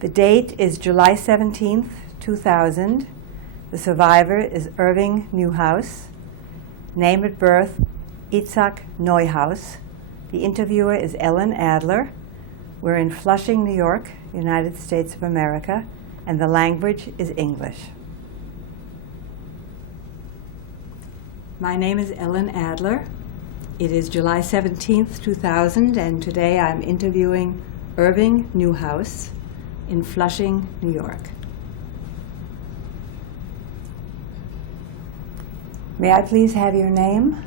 The date is July 17th, 2000. The survivor is Irving Newhouse. Name at birth, Itzhak Neuhaus. The interviewer is Ellen Adler. We're in Flushing, New York, United States of America, and the language is English. My name is Ellen Adler. It is July 17th, 2000, and today I'm interviewing Irving Newhouse in Flushing, New York. May I please have your name?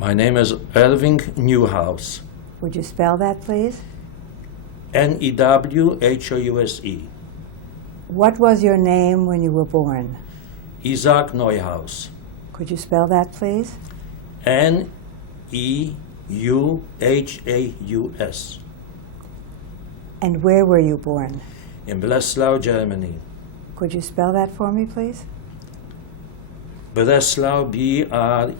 My name is Irving Newhouse. Would you spell that, please? Newhouse. What was your name when you were born? Isaac Neuhaus. Could you spell that, please? Neuhaus. And where were you born? In Breslau, Germany. Could you spell that for me, please? Breslau, Breslau.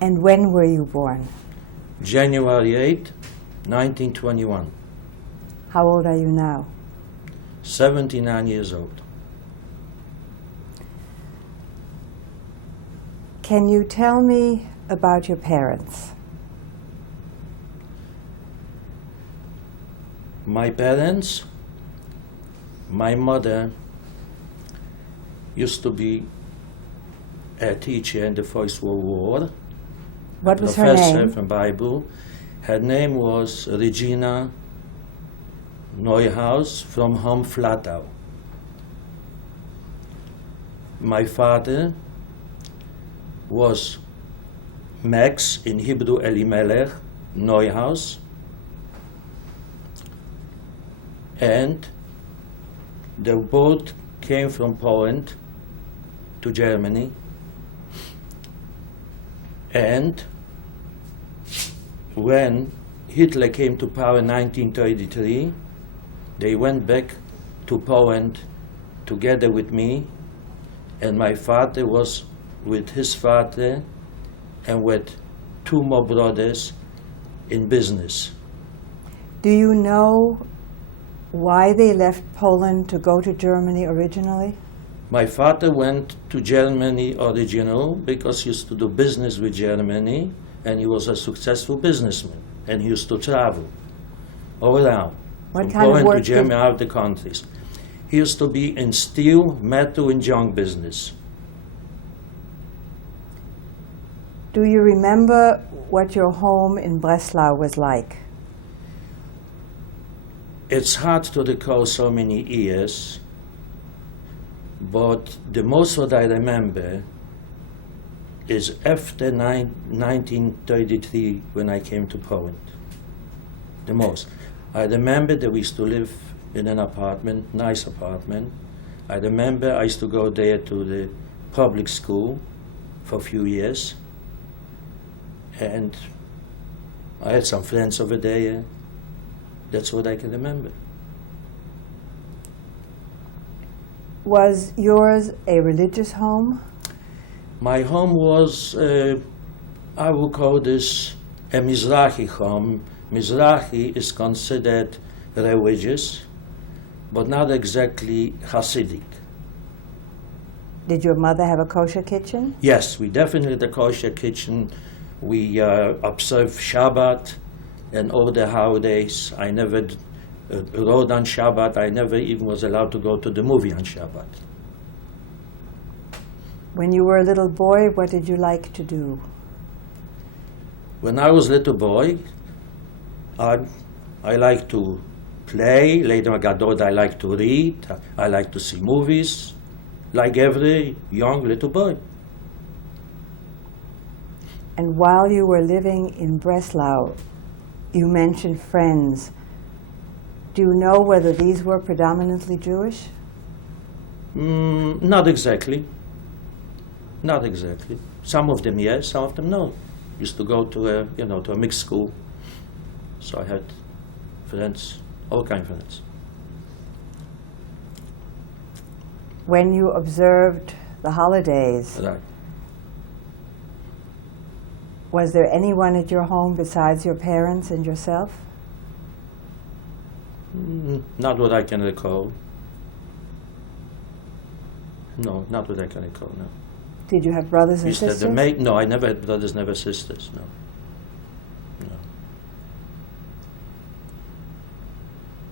And when were you born? January 8, 1921. How old are you now? 79 years old. Can you tell me about your parents? My parents, my mother used to be a teacher in the First World War. What was her Professor name? from Bible. Her name was Regina Neuhaus from Homflatau. My father was Max, in Hebrew Elimelech Neuhaus, and they both came from Poland to Germany, and when Hitler came to power in 1933, they went back to Poland together with me, and my father was with his father and with two more brothers in business. Do you know why they left Poland to go to Germany originally? My father went to Germany original because he used to do business with Germany, and he was a successful businessman, and he used to travel all around, What from kind of Poland work to Germany, out of the countries. He used to be in steel, metal, and junk business. Do you remember what your home in Breslau was like? It's hard to recall so many years, but the most what I remember is after 1933, when I came to Poland. The most. I remember that we used to live in an apartment, nice apartment. I remember I used to go there to the public school for a few years. And I had some friends over there. That's what I can remember. Was yours a religious home? My home was, I would call this a Mizrahi home. Mizrahi is considered religious, but not exactly Hasidic. Did your mother have a kosher kitchen? Yes, we definitely had a kosher kitchen. We observed Shabbat and all the holidays. I never rode on Shabbat. I never even was allowed to go to the movie on Shabbat. When you were a little boy, what did you like to do? When I was a little boy, I liked to play. Later I got older, I liked to read. I liked to see movies, like every young little boy. And while you were living in Breslau, you mentioned friends. Do you know whether these were predominantly Jewish? Not exactly. Not exactly. Some of them yes, some of them no. Used to go to a mixed school, so I had friends, all kind of friends. When you observed the holidays, Right. was there anyone at your home besides your parents and yourself? Not what I can recall. No, not what I can recall, no. Did you have brothers and Used to have sisters? no, I never had brothers, never sisters, no. No.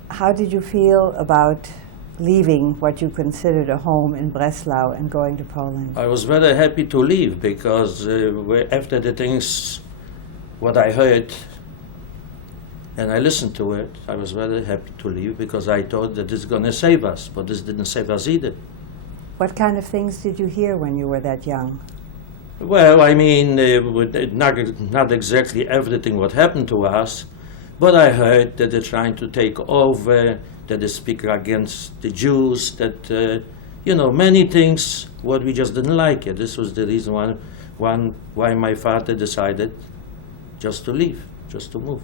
How did you feel about leaving what you considered a home in Breslau and going to Poland? I was very happy to leave because after the things, what I heard, and I listened to it, I was very happy to leave because I thought that it's going to save us, but this didn't save us either. What kind of things did you hear when you were that young? Well, I mean, not exactly everything what happened to us, but I heard that they're trying to take over, that they speak against the Jews, that, many things what we just didn't like it. This was the reason why my father decided just to leave, just to move.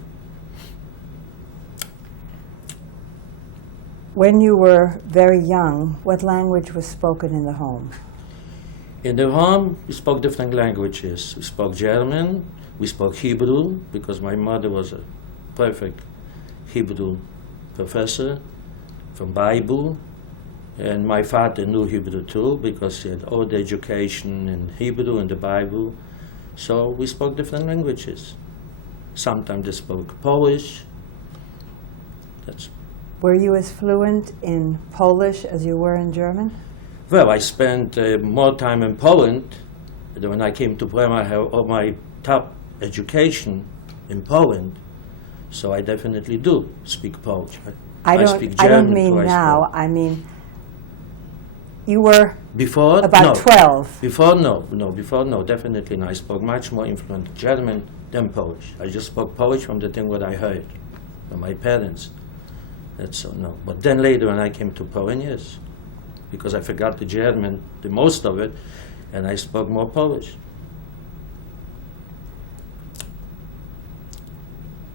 When you were very young, what language was spoken in the home? In the home, we spoke different languages. We spoke German, we spoke Hebrew, because my mother was a perfect Hebrew professor from Bible, and my father knew Hebrew too, because he had all the education in Hebrew and the Bible. So we spoke different languages. Sometimes they spoke Polish. Were you as fluent in Polish as you were in German? Well, I spent more time in Poland. When I came to Poland, I had all my top education in Poland, so I definitely do speak Polish. I speak don't German mean too, now. I mean, you were before about no. 12. Before no, definitely no. I spoke much more influent German than Polish. I just spoke Polish from the thing what I heard from my parents. That's so no. But then later when I came to Poland, yes, because I forgot the German, the most of it, and I spoke more Polish.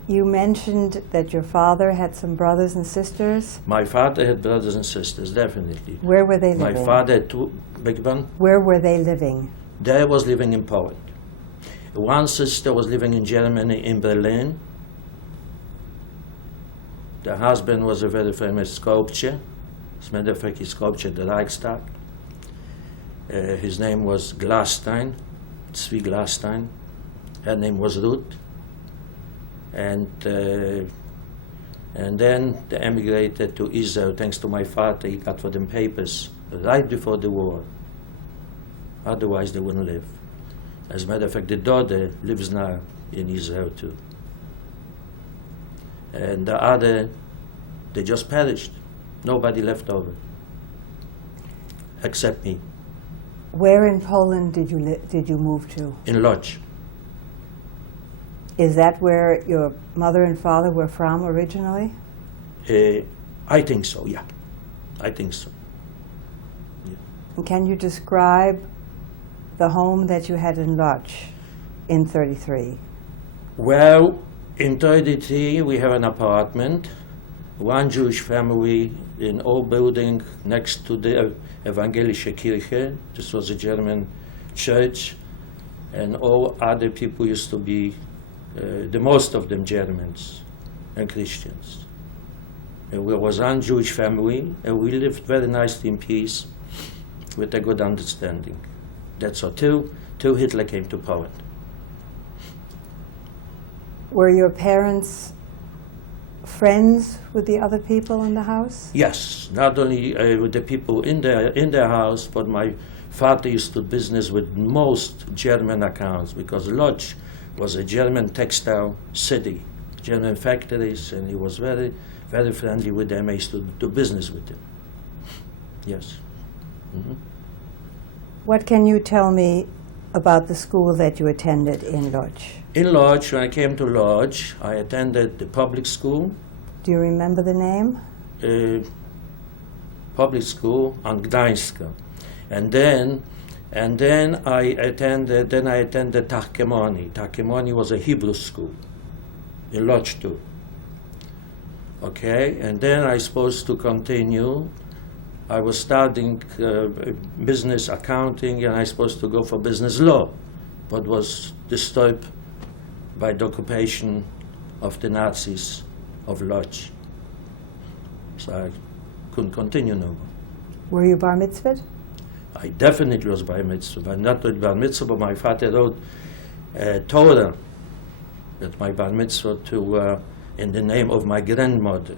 You mentioned that your father had some brothers and sisters. My father had brothers and sisters, definitely. Where were they My living? father had two, beg your pardon? Where were they living? They was living in Poland. One sister was living in Germany, in Berlin. The husband was a very famous sculptor. As a matter of fact, he sculptured the Reichstag. His name was Glastein, Zvi Glastein. Her name was Ruth. And then they emigrated to Israel, thanks to my father. He got for them papers right before the war. Otherwise, they wouldn't live. As a matter of fact, the daughter lives now in Israel too. And the other, they just perished. Nobody left over, except me. Where in Poland did you move to? In Łódź. Is that where your mother and father were from originally? I think so, yeah. I think so. Yeah. And can you describe the home that you had in Łódź in 33? Well, in 33 we have an apartment, one Jewish family in old building next to the Evangelische Kirche. This was a German church, and all other people used to be, the most of them Germans and Christians. And we was one Jewish family, and we lived very nicely in peace with a good understanding. That's all, till Hitler came to Poland. Were your parents friends with the other people in the house? Yes, not only with the people in their house, but my father used to do business with most German accounts, because Łódź was a German textile city, German factories, and he was very, very friendly with them. I used to do business with them. Yes. Mm-hmm. What can you tell me about the school that you attended in Łódź? In Łódź, when I came to Łódź, I attended the public school. Do you remember the name? Public school on Gdańska. And then I attended Tarkemoni. Tarkemoni was a Hebrew school in Łódź too. Okay, and then I was supposed to continue. I was studying business accounting, and I was supposed to go for business law, but was disturbed by the occupation of the Nazis of Łódź. So I couldn't continue no more. Were you bar mitzvahed? I definitely was bar mitzvah, but not only bar mitzvah, but my father wrote Torah at my bar mitzvah in the name of my grandmother,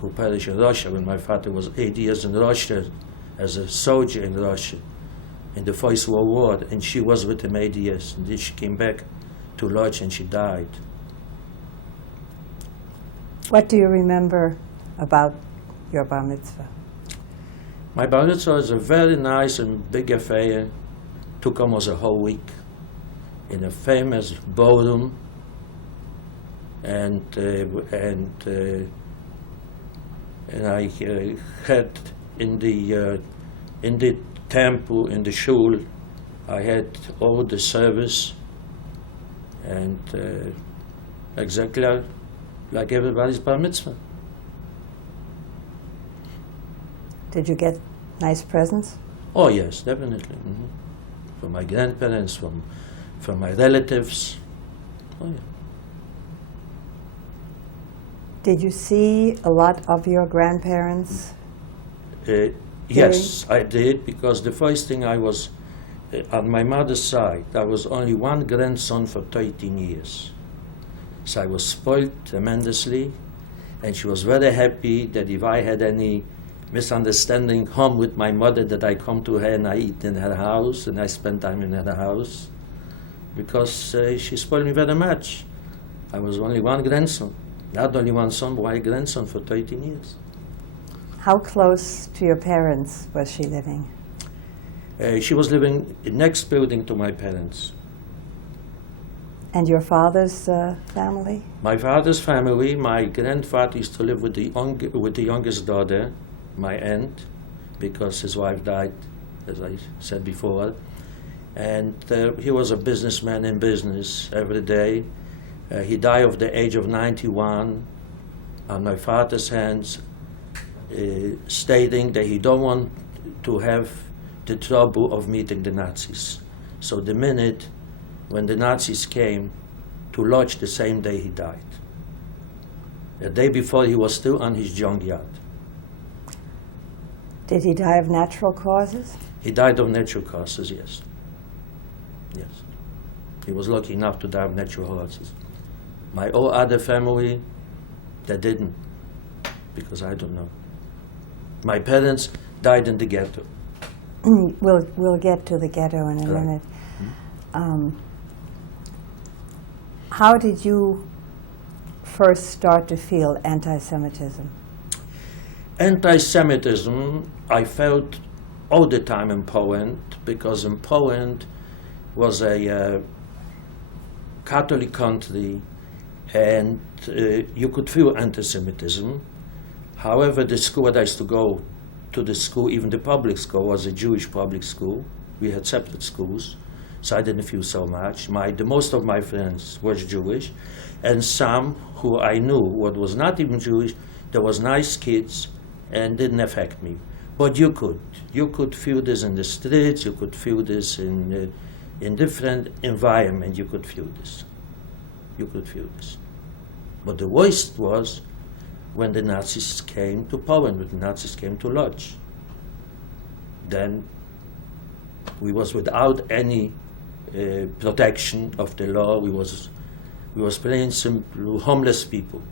who perished in Russia when my father was 8 years in Russia as a soldier in Russia in the First World War, and she was with him 8 years, and then she came back to Lodz and she died. What do you remember about your bar mitzvah? My bar mitzvah was a very nice and big affair. Took almost a whole week in a famous ballroom, and I had in the temple, in the shul, I had all the service, and exactly like everybody's bar mitzvah. Did you get nice presents? Oh yes, definitely. From my grandparents, from my relatives. Oh yeah. Did you see a lot of your grandparents? Yes, I did, because the first thing I was, on my mother's side, I was only one grandson for 13 years. So I was spoiled tremendously, and she was very happy that if I had any misunderstanding home with my mother, that I come to her and I eat in her house and I spend time in her house, because she spoiled me very much. I was only one grandson, not only one son, but one grandson for 13 years. How close to your parents was she living? She was living in the next building to my parents. And your father's family? My father's family, my grandfather used to live with the youngest daughter, my aunt, because his wife died, as I said before. And he was a businessman in business every day. He died of the age of 91 on my father's hands, stating that he don't want to have the trouble of meeting the Nazis. So the minute when the Nazis came to Lodz, the same day he died. The day before, he was still on his junkyard. Did he die of natural causes? He died of natural causes, yes. Yes. He was lucky enough to die of natural causes. My all other family, they didn't, because I don't know. My parents died in the ghetto. We'll get to the ghetto in a minute. How did you first start to feel anti-Semitism? Anti-Semitism I felt all the time in Poland, because in Poland was a Catholic country, and you could feel anti-Semitism. However, the school that I used to go to, the school, even the public school, was a Jewish public school. We had separate schools, so I didn't feel so much. The most of my friends were Jewish, and some who I knew what was not even Jewish, there was nice kids, and didn't affect me. But you could feel this in the streets, you could feel this in different environments, you could feel this. But the worst was when the Nazis came to Poland, when the Nazis came to Lodz. Then we was without any protection of the law. We was plain simple homeless people.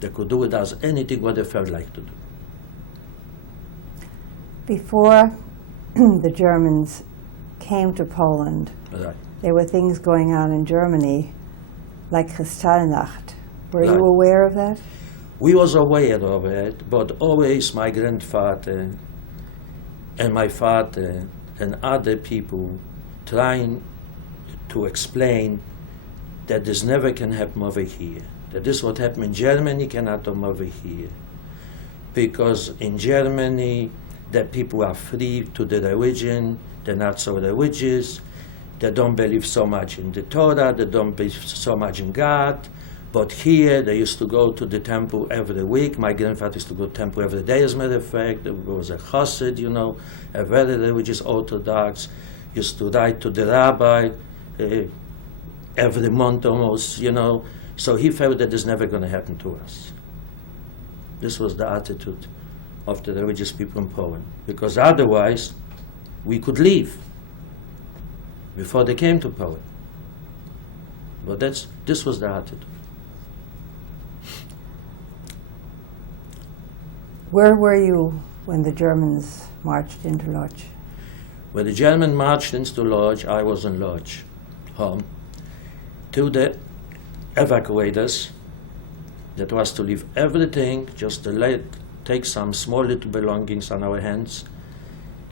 They could do with us anything what they felt like to do. Before the Germans came to Poland, Right. there were things going on in Germany, like Kristallnacht. Were Right. you aware of that? We was aware of it, but always my grandfather and my father and other people trying to explain that this never can happen over here. That this what happened in Germany cannot come over here. Because in Germany, the people are free to the religion, they're not so religious, they don't believe so much in the Torah, they don't believe so much in God. But here, they used to go to the temple every week. My grandfather used to go to the temple every day, as a matter of fact. There was a chassid, a very religious Orthodox, used to write to the rabbi every month almost, So he felt that this never going to happen to us. This was the attitude of the religious people in Poland, because otherwise we could leave before they came to Poland. But this was the attitude. Where were you when the Germans marched into Lodz? When the German marched into Lodz, I was in Lodz, home, to the evacuators. That was to leave everything, just to take some small little belongings on our hands,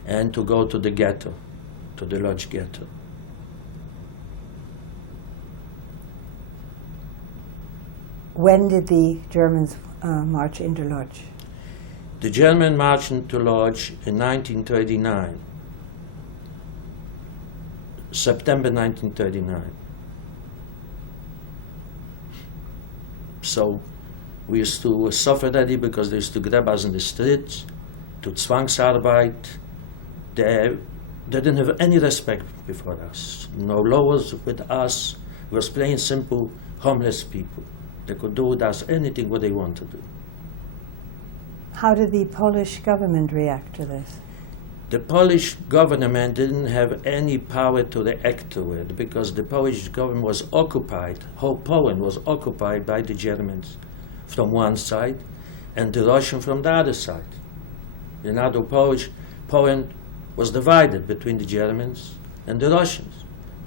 and to go to the ghetto, to the Lodz ghetto. When did the Germans march into Lodz? The German marched into Lodz in 1939, September 1939. So we used to suffer that because they used to grab us in the streets, to Zwangsarbeit. They didn't have any respect before us. No laws with us. We was plain simple homeless people. They could do with us anything what they want to do. How did the Polish government react to this? The Polish government didn't have any power to react to it because the Polish government was occupied, whole Poland was occupied by the Germans from one side and the Russian from the other side. You know, Poland was divided between the Germans and the Russians.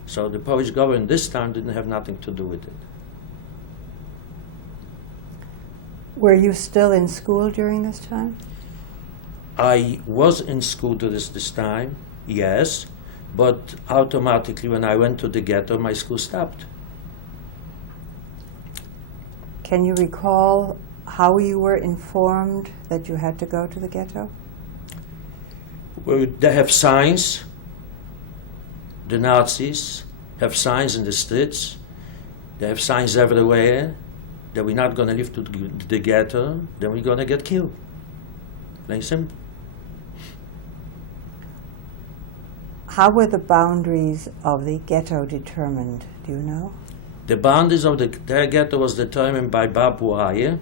So the Polish government this time didn't have nothing to do with it. Were you still in school during this time? I was in school to this time, yes, but automatically when I went to the ghetto, my school stopped. Can you recall how you were informed that you had to go to the ghetto? Well, they have signs. The Nazis have signs in the streets. They have signs everywhere that we're not going to live to the ghetto, then we're going to get killed. Plain simple. How were the boundaries of the ghetto determined? Do you know? The boundaries of the ghetto was determined by barbed wire.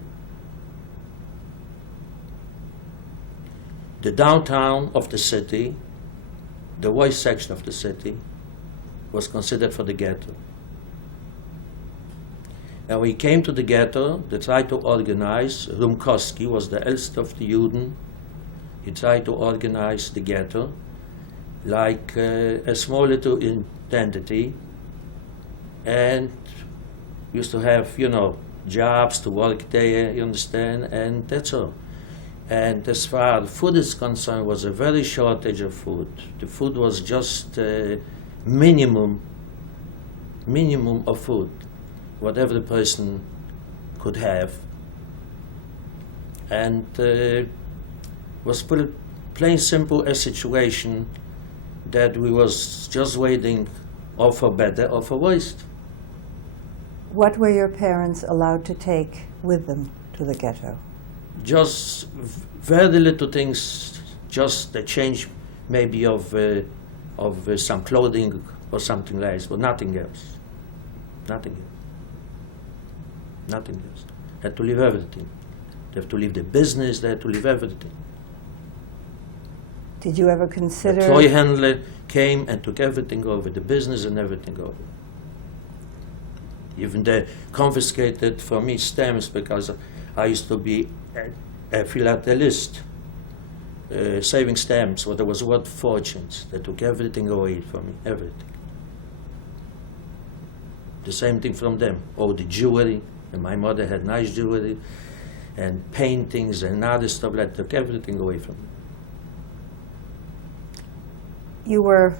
The downtown of the city, the west section of the city, was considered for the ghetto. And when we came to the ghetto, they tried to organize. Rumkowski was the eldest of the Juden. He tried to organize the ghetto like a small little entity, and used to have, you know, jobs to work there, you understand, and that's all. And as far as food is concerned, was a very shortage of food. The food was just minimum of food, whatever the person could have. And was plain simple a situation that we was just waiting or for better or for worse. What were your parents allowed to take with them to the ghetto? Just very little things, just a change maybe of some clothing or something like that, but nothing else. Nothing else. Nothing else. Had to leave everything. They have to leave the business, they had to leave everything. Did you ever consider... The toy handler came and took everything over, the business and everything over. Even they confiscated for me stamps because I used to be a philatelist, saving stamps, what there was worth fortunes. They took everything away from me, everything. The same thing from them. Oh, the jewelry, and my mother had nice jewelry, and paintings and other stuff like that, took everything away from me. You were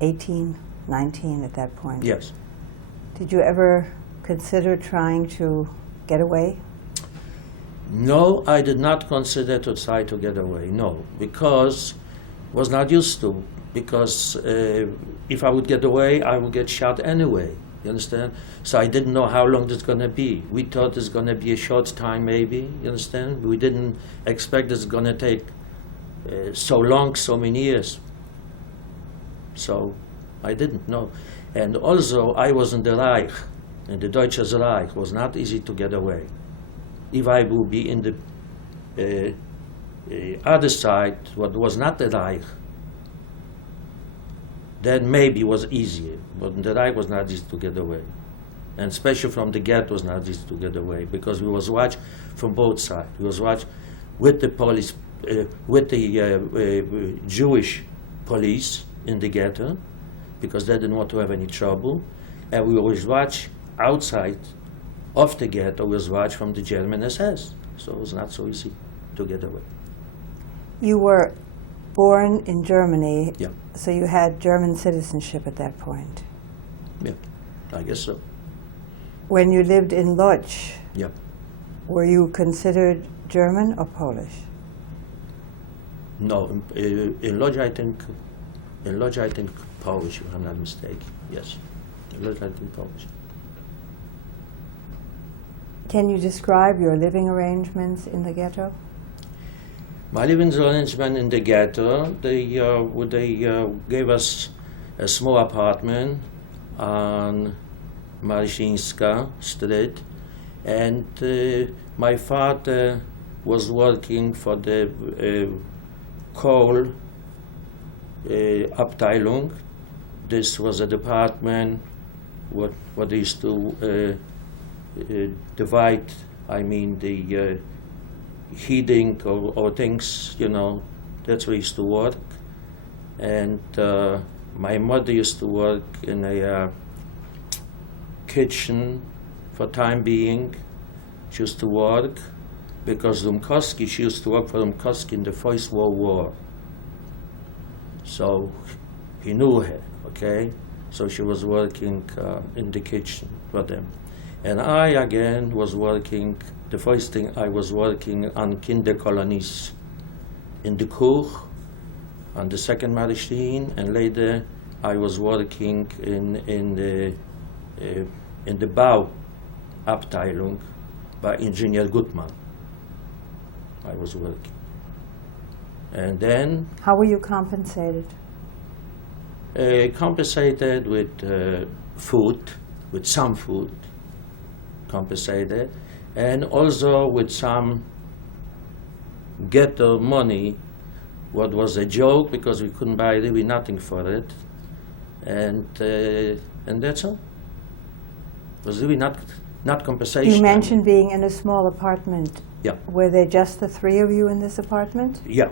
18, 19 at that point. Yes. Did you ever consider trying to get away? No, I did not consider to try to get away, no, because was not used to, because if I would get away, I would get shot anyway, you understand? So I didn't know how long it's going to be. We thought it's going to be a short time maybe, you understand? We didn't expect it's going to take so long, so many years. So I didn't know. And also I was in the Reich, in the Deutsches Reich. It was not easy to get away. if I would be in the other side, what was not the Reich, then maybe it was easier. But the Reich was not easy to get away. And especially from the ghetto was not easy to get away, because we was watched from both sides. We was watched with the police, with the Jewish police in the ghetto, because they didn't want to have any trouble. And we always watch outside of the ghetto, we was watched from the German SS. So it was not so easy to get away. You were born in Germany, Yeah. so you had German citizenship at that point. Yeah, I guess so. When you lived in Lodz, Yeah. were you considered German or Polish? No, in Lodz I think Polish, if I'm not mistaken. Yes, in Lodz I think Polish. Can you describe your living arrangements in the ghetto? My living arrangement in the ghetto, they gave us a small apartment on Marszynska Street, and my father was working for the coal Abteilung. This was a department what they used to divide, I mean, the heating or things, you know, that's where I used to work. And my mother used to work in a kitchen for time being. She used to work because she used to work for Rumkowski in the First World War. So he knew her, okay? So she was working in the kitchen for them. And I, again, was working, the first thing I was working on kinder colonies in the Kuch, on the second machine, and later I was working in the Bau Abteilung by Engineer Gutmann. I was working. And then How were you compensated? compensated with food, with some food, compensated, and also with some ghetto money, what was a joke because we couldn't buy really nothing for it, and that's all. It was really not compensation. You mentioned being in a small apartment. Yeah. Were there just the three of you in this apartment? Yeah.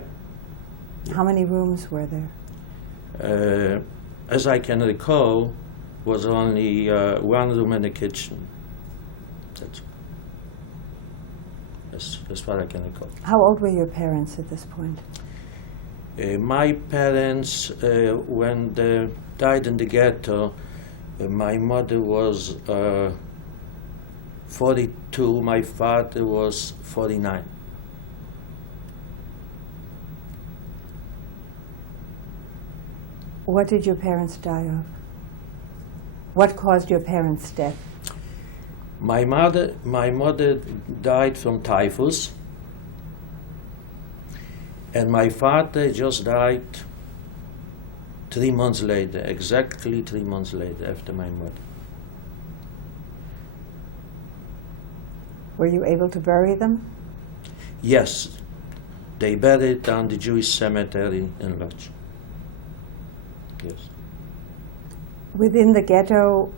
How many rooms were there? As I can recall, was only one room and a kitchen. That's as far as I can recall. How old were your parents at this point? My parents, when they died in the ghetto, my mother was 42, my father was 49. What did your parents die of? What caused your parents' death? My mother died from typhus, and my father just died 3 months later, exactly 3 months later after my mother. Were you able to bury them? Yes, they buried on the Jewish cemetery in Lodz. Yes. Within the ghetto,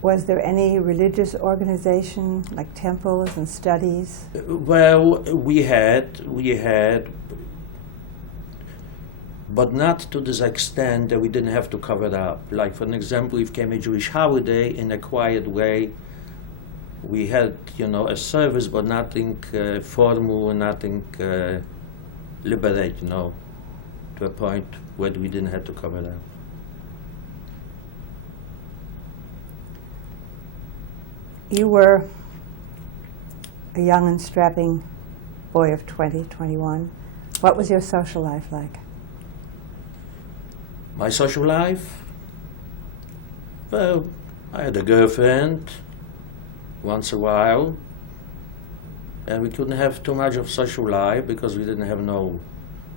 was there any religious organization, like temples and studies? Well, we had, but not to this extent that we didn't have to cover it up. Like, for an example, if came a Jewish holiday in a quiet way, we had, a service, but nothing formal, nothing liberate, to a point where we didn't have to cover it up. You were a young and strapping boy of 20, 21. What was your social life like? My social life? Well, I had a girlfriend once a while, and we couldn't have too much of social life because we didn't have no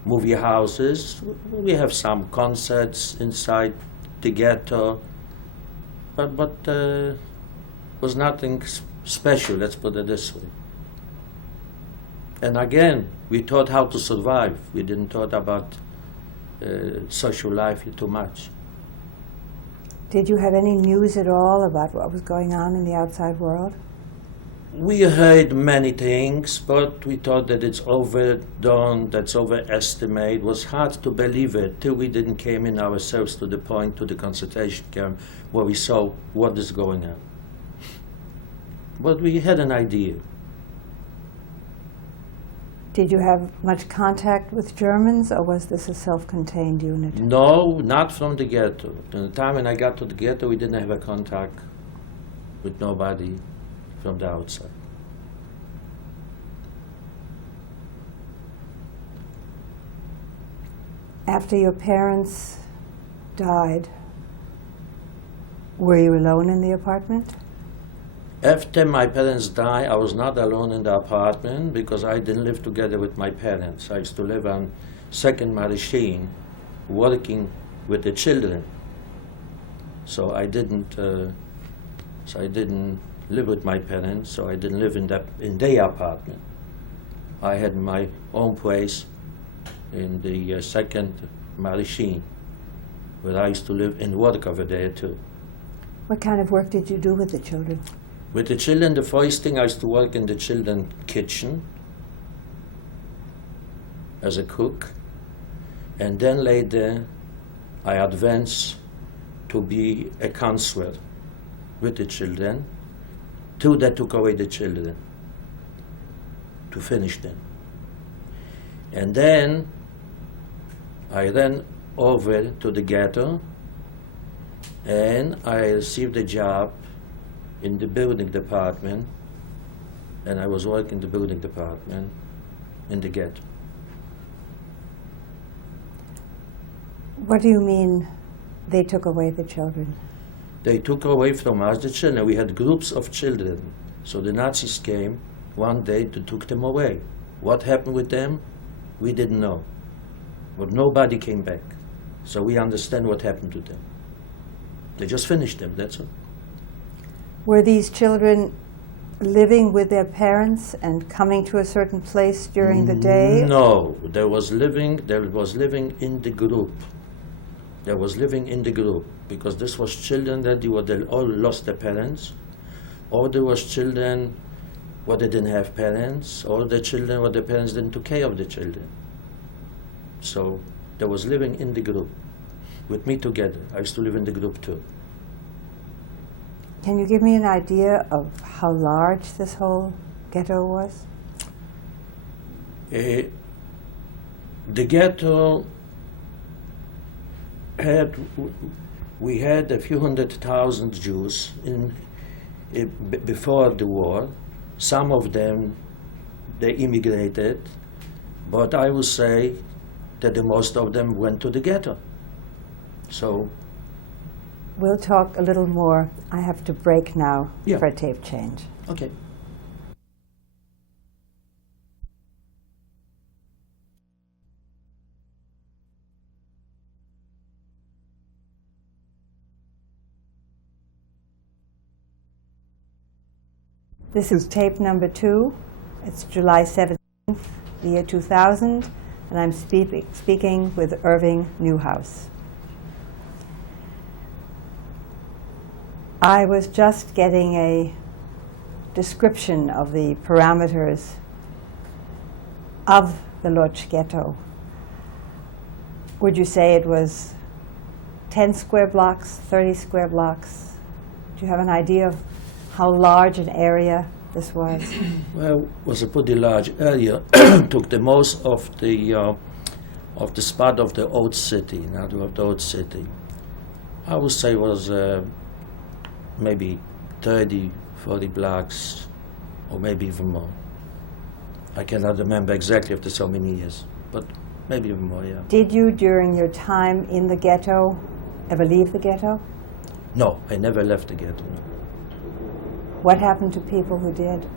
movie houses. We have some concerts inside the ghetto, but was nothing special, let's put it this way. And again, we taught how to survive. We didn't thought about social life too much. Did you have any news at all about what was going on in the outside world? We heard many things, but we thought that it's overdone, that's overestimated. It was hard to believe it till we didn't came in ourselves to the point, to the concentration camp, where we saw what is going on. But we had an idea. Did you have much contact with Germans, or was this a self-contained unit? No, not from the ghetto. At the time when I got to the ghetto, we didn't have a contact with nobody from the outside. After your parents died, were you alone in the apartment? After my parents died, I was not alone in the apartment because I didn't live together with my parents. I used to live on Second Machine, working with the children. So I didn't live with my parents. So I didn't live in their apartment. I had my own place in the Second Machine, where I used to live and work over there too. What kind of work did you do with the children? With the children, the first thing I used to work in the children's kitchen as a cook, and then later I advanced to be a counselor with the children till they took away the children to finish them. And then I ran over to the ghetto and I received a job in the building department, and I was working in the building department in the ghetto. What do you mean they took away the children? They took away from us the children. We had groups of children. So the Nazis came one day to took them away. What happened with them? We didn't know. But nobody came back. So we understand what happened to them. They just finished them, that's all. Were these children living with their parents and coming to a certain place during the day? No, there was living in the group. There was living in the group because this was children that they all lost their parents, or there was children where they didn't have parents, or the children where the parents didn't take care of the children. So there was living in the group with me together. I used to live in the group too. Can you give me an idea of how large this whole ghetto was? The ghetto we had a few 100,000 Jews before the war. Some of them, they immigrated, but I would say that the most of them went to the ghetto. So we'll talk a little more. I have to break now Yeah. for a tape change. okay. This is tape number 2. It's July 17th, the year 2000, and I'm speaking with Irving Newhouse. I was just getting a description of the parameters of the Lodz ghetto. Would you say it was 10 square blocks, 30 square blocks? Do you have an idea of how large an area this was? Well, it was a pretty large area. Took the most of the spot of the old city, of the old city. I would say it was maybe 30, 40 blocks, or maybe even more. I cannot remember exactly after so many years, but maybe even more, yeah. Did you, during your time in the ghetto, ever leave the ghetto? No, I never left the ghetto. No. What happened to people who did?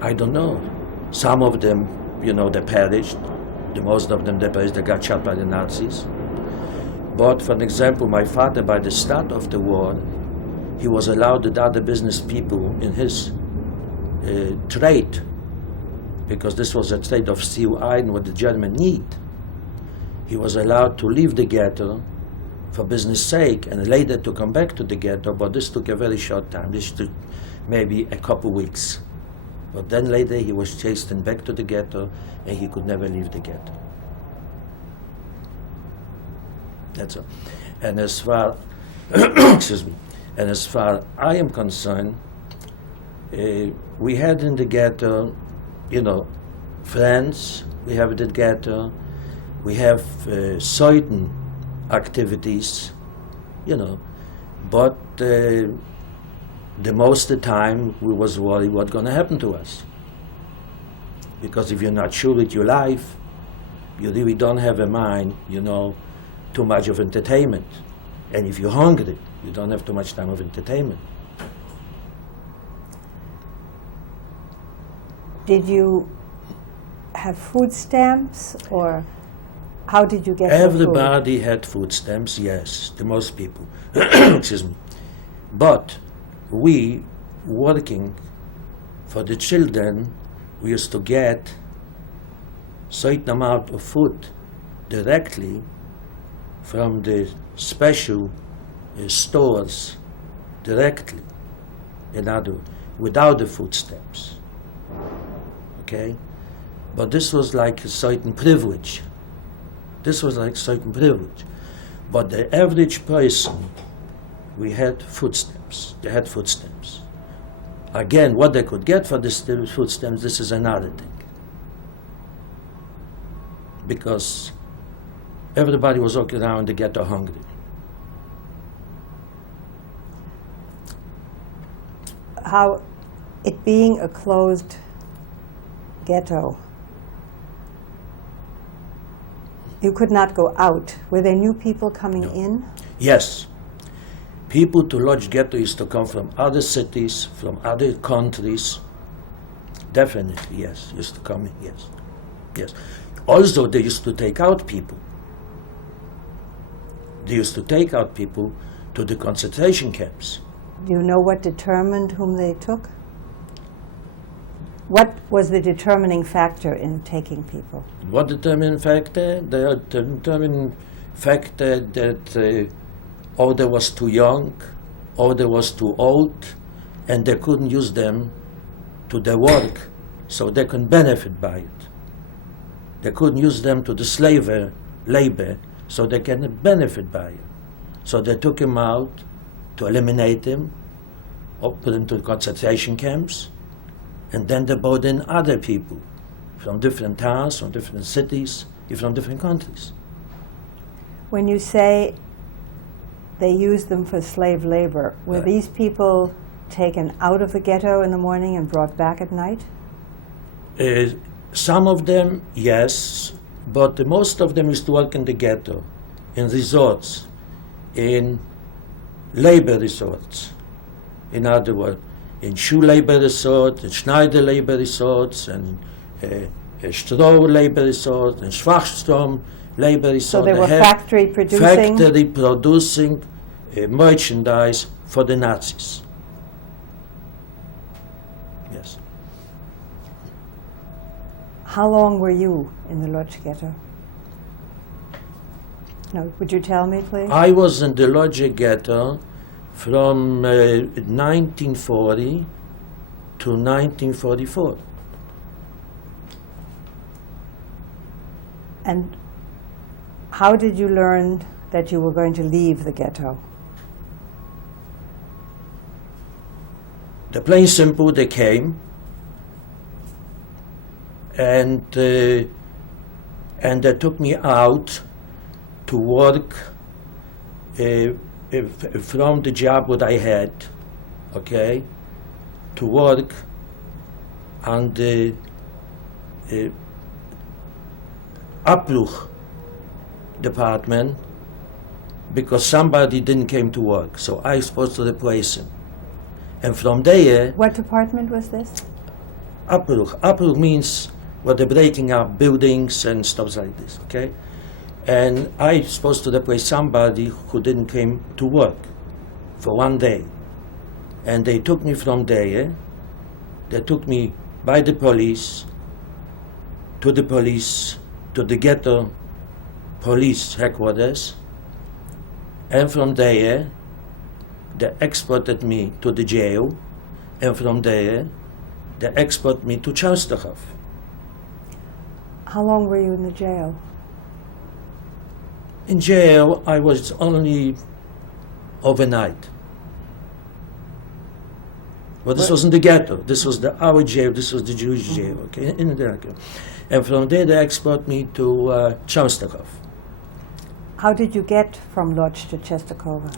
I don't know. Some of them, they perished. The most of them, they perished. They got shot by the Nazis. But, for example, my father, by the start of the war, he was allowed the other business people in his trade because this was a state of steel iron what the German need. He was allowed to leave the ghetto for business sake and later to come back to the ghetto, but this took a very short time. This took maybe a couple weeks. But then later he was chased back to the ghetto and he could never leave the ghetto. That's all. And as far, excuse me, and as far I am concerned, we had in the ghetto, friends, we have the ghetto, we have certain activities, but the most of the time we was worried what's going to happen to us. Because if you're not sure with your life, you really don't have a mind, too much of entertainment. And if you're hungry, you don't have too much time of entertainment. Did you have food stamps, or how did you get your food? Everybody had food stamps, yes, the most people. Excuse me. But we, working for the children, we used to get certain amount of food directly from the special stores directly, in other words, without the food stamps. Okay? But this was like a certain privilege. This was like certain privilege. But the average person, we had food stamps. They had food stamps. Again, what they could get for this food stamps, this is another thing. Because everybody was walking around the ghetto hungry. How, it being a closed ghetto, you could not go out. Were there new people coming in? Yes. People to Lodz ghetto used to come from other cities, from other countries. Definitely, yes. Used to come in, yes. Yes. Also, they used to take out people. They used to take out people to the concentration camps. Do you know what determined whom they took? What was the determining factor in taking people? What determining factor? The determining factor that or they was too young, or they was too old, and they couldn't use them to their work, so they couldn't benefit by it. They couldn't use them to the labor, so they can benefit by it. So they took him out to eliminate him, or put him to concentration camps, and then they brought in other people from different towns, from different cities, from different countries. When you say they used them for slave labor, were Right. these people taken out of the ghetto in the morning and brought back at night? Some of them, yes, but most of them used to work in the ghetto, in resorts, in labor resorts. In other words, in shoe labor resorts, in Schneider labor resorts, and Stroh labor resorts, and Schwachstrom labor resorts. So they were factory producing merchandise for the Nazis. Yes. How long were you in the Lodz ghetto? No, would you tell me, please? I was in the Lodz ghetto from 1940 to 1944. And how did you learn that you were going to leave the ghetto? The plain simple, they came, and they took me out to work from the job that I had, okay, to work on the Abbruch department, because somebody didn't came to work, so I was supposed to replace him. And from there, What department was this? Abbruch. Abbruch means what they're breaking up buildings and stuff like this, okay? And I was supposed to replace somebody who didn't came to work for one day. And they took me from there. They took me by the police to the police, to the ghetto police headquarters, and from there they exported me to the jail, and from there they exported me to Częstochow. How long were you in the jail? In jail I was only overnight. But this wasn't the ghetto, this was our jail, this was the Jewish jail, okay, in the ghetto. And from there they export me to Częstochow. How did you get from Lodz to Częstochowa?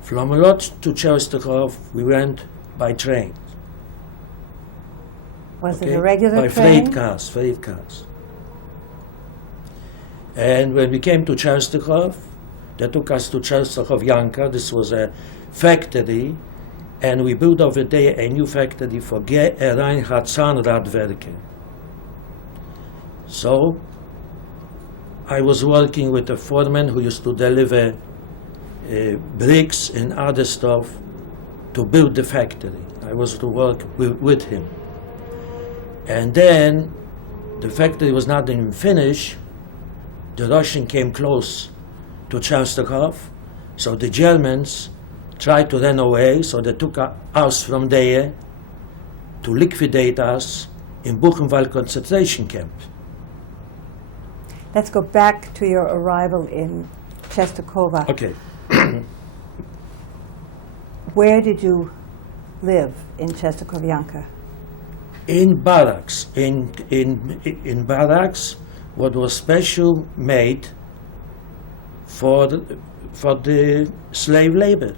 From Lodz to Częstochow we went by train. Was Okay? it a regular by train? freight cars. And when we came to Częstochow, they took us to Częstochowianka. This was a factory, and we built over there a new factory for Reinhard Zahnradwerke. So I was working with a foreman who used to deliver bricks and other stuff to build the factory. I was to work with him. And then the factory was not even finished. The Russian came close to Częstochow, so the Germans tried to run away, so they took us from there to liquidate us in Buchenwald concentration camp. Let's go back to your arrival in Częstochowa. Okay. Where did you live in Częstochowianka? In barracks, in barracks, what was special made for the slave labor.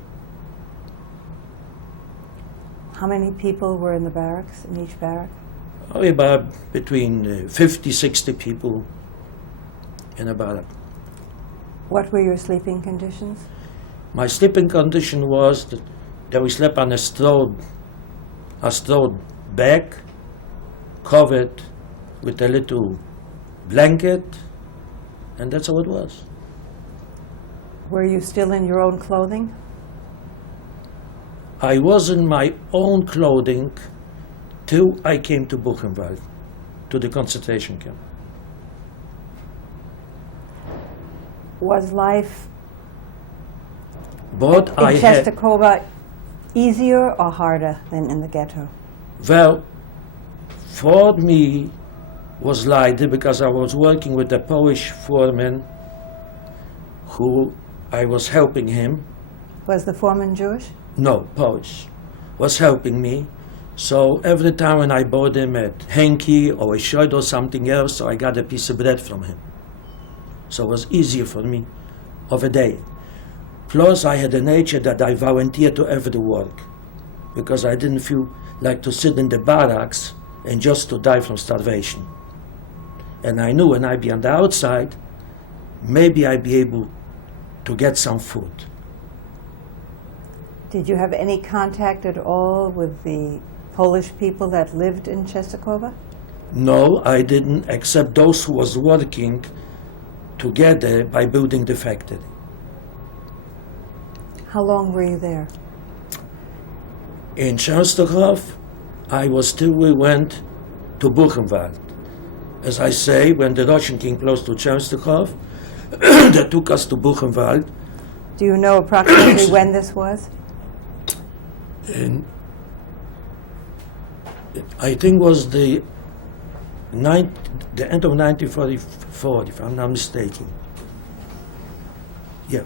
How many people were in the barracks, in each barrack? About between 50, 60 people in a barrack. What were your sleeping conditions? My sleeping condition was that we slept on a straw bag, covered with a little blanket, and that's how it was. Were you still in your own clothing? I was in my own clothing till I came to Buchenwald, to the concentration camp. Was life But in Częstochowa easier or harder than in the ghetto? Well, for me was lighter because I was working with a Polish foreman who I was helping him. Was the foreman Jewish? No, Polish. Was helping me. So every time when I bought him a hanky or a shirt or something else, so I got a piece of bread from him. So it was easier for me of a day. Plus I had a nature that I volunteered to every work because I didn't feel like to sit in the barracks and just to die from starvation. And I knew when I'd be on the outside, maybe I'd be able to get some food. Did you have any contact at all with the Polish people that lived in Częstochowa? No, I didn't, except those who was working together by building the factory. How long were you there? In Częstochow, I was till we went to Buchenwald. As I say, when the Russian came close to Częstochow, they took us to Buchenwald. Do you know approximately when this was? And I think was the end of 1944, if I'm not mistaken. Yeah.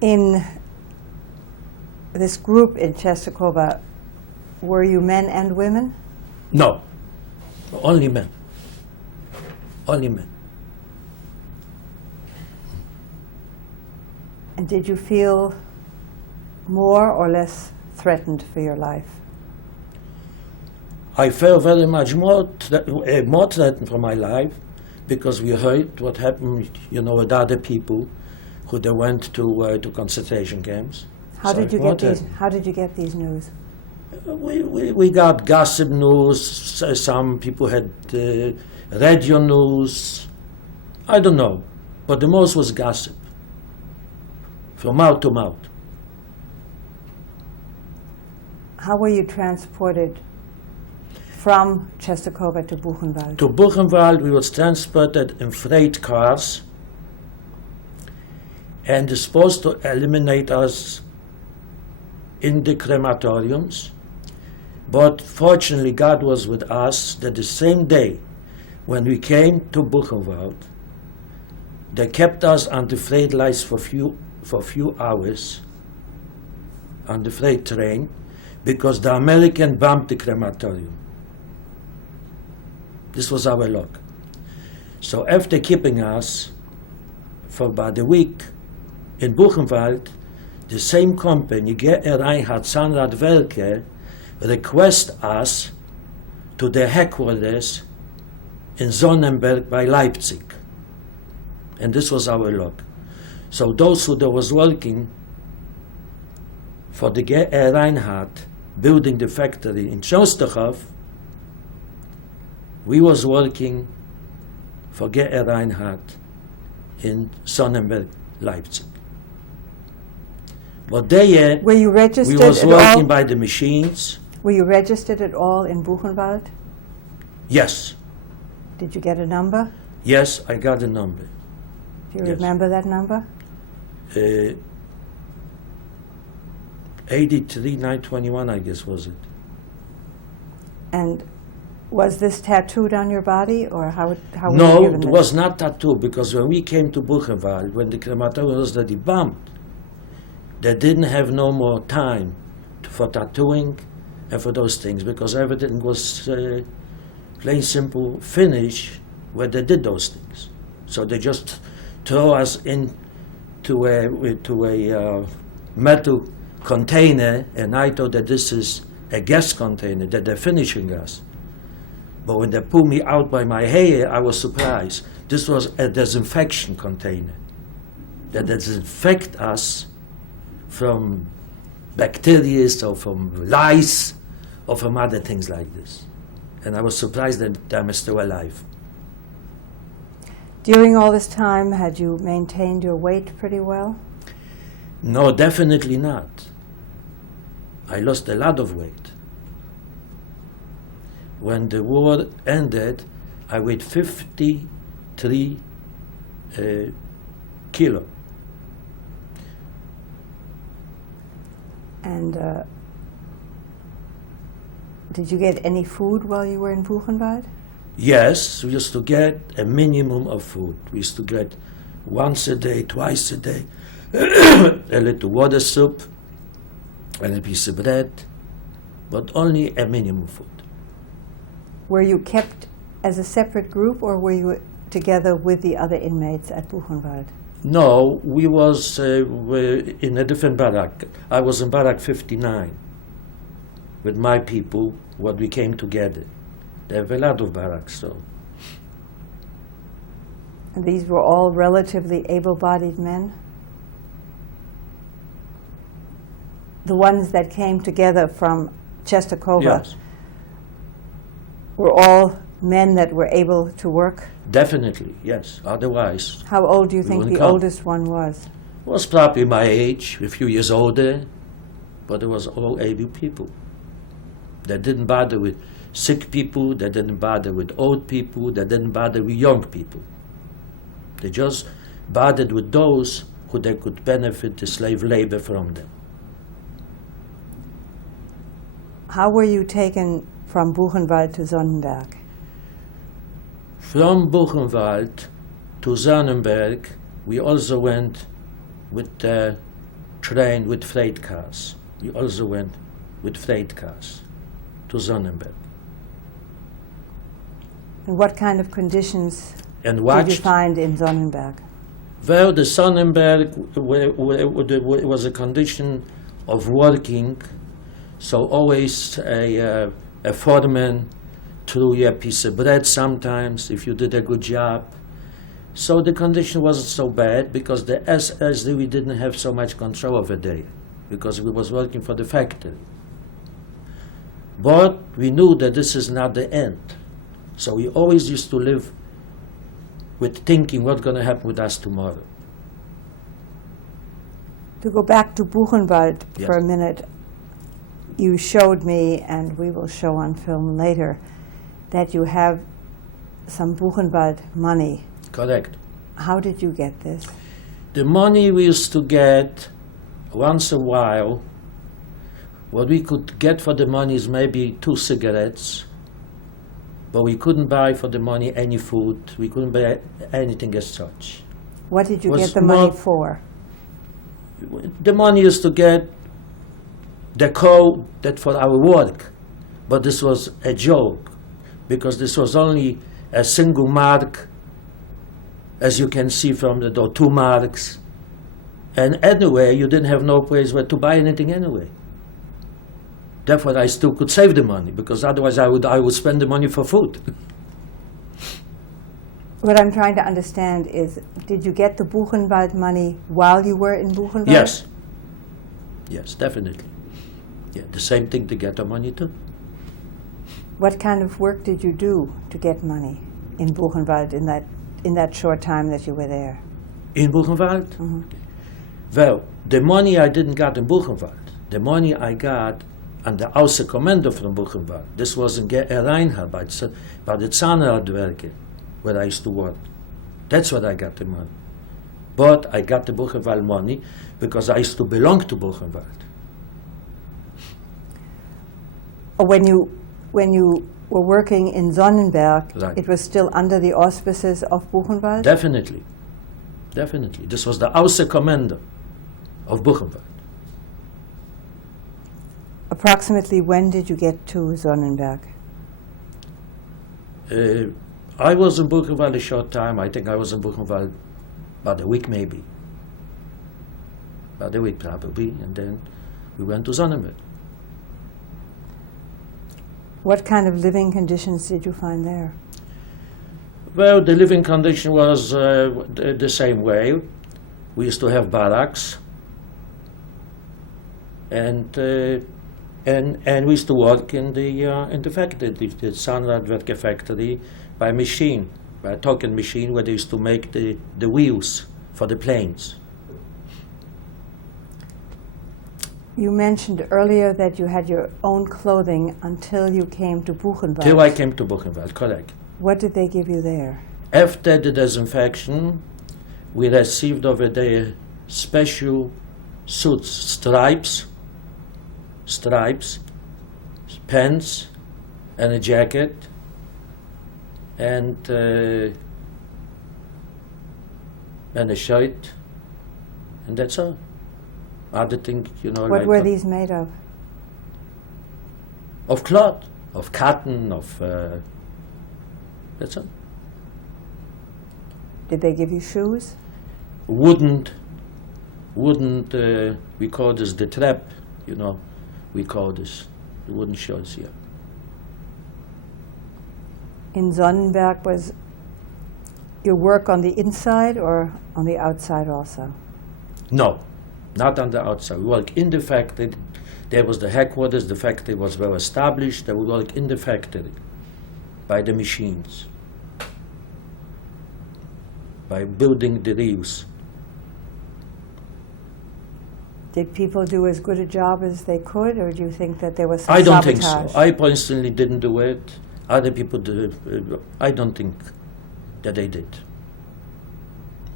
In this group in Częstochowa, were you men and women? No, only men. Only men. And did you feel more or less threatened for your life? I felt very much more threatened for my life because we heard what happened, with other people who they went to concentration camps. How did you get these news? We got gossip news. Some people had radio news. I don't know, but the most was gossip, from mouth to mouth. How were you transported from Częstochowa to Buchenwald? To Buchenwald, we was transported in freight cars, and it's supposed to eliminate us in the crematoriums. But fortunately, God was with us that the same day when we came to Buchenwald, they kept us on the freight lines for few hours on the freight train because the American bombed the crematorium. This was our luck. So after keeping us for about a week in Buchenwald, the same company, GR Reinhardt Zahnradwerke, request us to their headquarters in Sonnenberg by Leipzig. And this was our luck. So those who was working for the GR Reinhardt, building the factory in Częstochowa, we was working for GR Reinhardt in Sonnenberg, Leipzig. But there, Were you registered we was at working all? by the machines. Were you registered at all in Buchenwald? Yes, Did you get a number? yes, I got a number. Do you Yes. remember that number? 83921, I guess, was it? And was this tattooed on your body, or how were you No, given it this? was not tattoo, because when we came to Buchenwald, when the crematorium was already bombed, they didn't have no more time for tattooing and for those things, because everything was plain simple finished where they did those things. So they just throw us into a metal container, and I thought that this is a gas container, that they're finishing us. But when they pulled me out by my hair, I was surprised. This was a disinfection container that disinfect us from bacteria or from lice or from other things like this. And I was surprised that I'm still alive. During all this time, had you maintained your weight pretty well? No, definitely not. I lost a lot of weight. When the war ended, I weighed 53 kilo. And did you get any food while you were in Buchenwald? Yes, we used to get a minimum of food. We used to get once a day, twice a day, a little water soup and a piece of bread, but only a minimum food. Were you kept as a separate group, or were you together with the other inmates at Buchenwald? No, we was were in a different barrack. I was in barrack 59 with my people, what we came together. There were a lot of barracks, so. And these were all relatively able-bodied men? The ones that came together from Częstochowa Yes, were all men that were able to work? definitely, yes. Otherwise, How old do you We think wouldn't the come. oldest one was? was probably my age, a few years older, but it was all able people. They didn't bother with sick people, they didn't bother with old people, they didn't bother with young people. They just bothered with those who they could benefit the slave labor from them. How were you taken from Buchenwald to Sonnenberg? From Buchenwald to Sonnenberg, we also went with the train with freight cars. We also went with freight cars to Sonnenberg. And what kind of conditions And did you watched. find in Sonnenberg? Well, the Sonnenberg was a condition of working, so always a foreman threw you a piece of bread sometimes if you did a good job. So the condition wasn't so bad because the SS, we didn't have so much control over there because we was working for the factory. But we knew that this is not the end. So we always used to live with thinking what's going to happen with us tomorrow. To go back to Buchenwald Yes. for a minute, you showed me, and we will show on film later, that you have some Buchenwald money. Correct. How did you get this? The money we used to get once a while, what we could get for the money is maybe 2 cigarettes, but we couldn't buy for the money any food. We couldn't buy anything as such. What did you Was get the money more- for? The money used to get the code that for our work, but this was a joke, because this was only a single mark, as you can see from the door, 2 marks, and anyway, you didn't have no place where to buy anything anyway. Therefore, I still could save the money, because otherwise I would spend the money for food. What I'm trying to understand is, did you get the Buchenwald money while you were in Buchenwald? Yes. Yes, definitely. Yeah, the same thing to get the money too. What kind of work did you do to get money in Buchenwald in that short time that you were there? In Buchenwald? Mhm. Well, the money I didn't get in Buchenwald. The money I got an der Außenkommando from Buchenwald. This was in Reinhard, by the Zahnradwerke, where I used to work. That's where I got the money. But I got the Buchenwald money because I used to belong to Buchenwald. When you were working in Sonnenberg, Right. it was still under the auspices of Buchenwald? Definitely. Definitely. This was the Außenkommando of Buchenwald. Approximately when did you get to Sonnenberg? I was in Buchenwald a short time. I think I was in Buchenwald about a week maybe. About a week probably, and then we went to Sonnenberg. What kind of living conditions did you find there? Well, the living condition was the same way. We used to have barracks, and we used to work in the factory, the Zahnradwerke factory, by machine, by a talking machine, where they used to make the wheels for the planes. You mentioned earlier that you had your own clothing until you came to Buchenwald. Till I came to Buchenwald, correct. What did they give you there? After the disinfection, we received over there special suits, stripes, pants, and a jacket, and a shirt, and that's all. Other things, What like were these made of? of cloth, of cotton, that's all. Did they give you shoes? Wouldn't we call this the trap, we call this the wooden shorts here. In Sonnenberg, was your work on the inside or on the outside also? No, not on the outside. We work in the factory. There was the headquarters. The factory was well established. They would work in the factory by the machines, by building the reels. Did people do as good a job as they could, or do you think that there was some I don't sabotage? think so. I personally didn't do it. Other people did. I don't think that they did.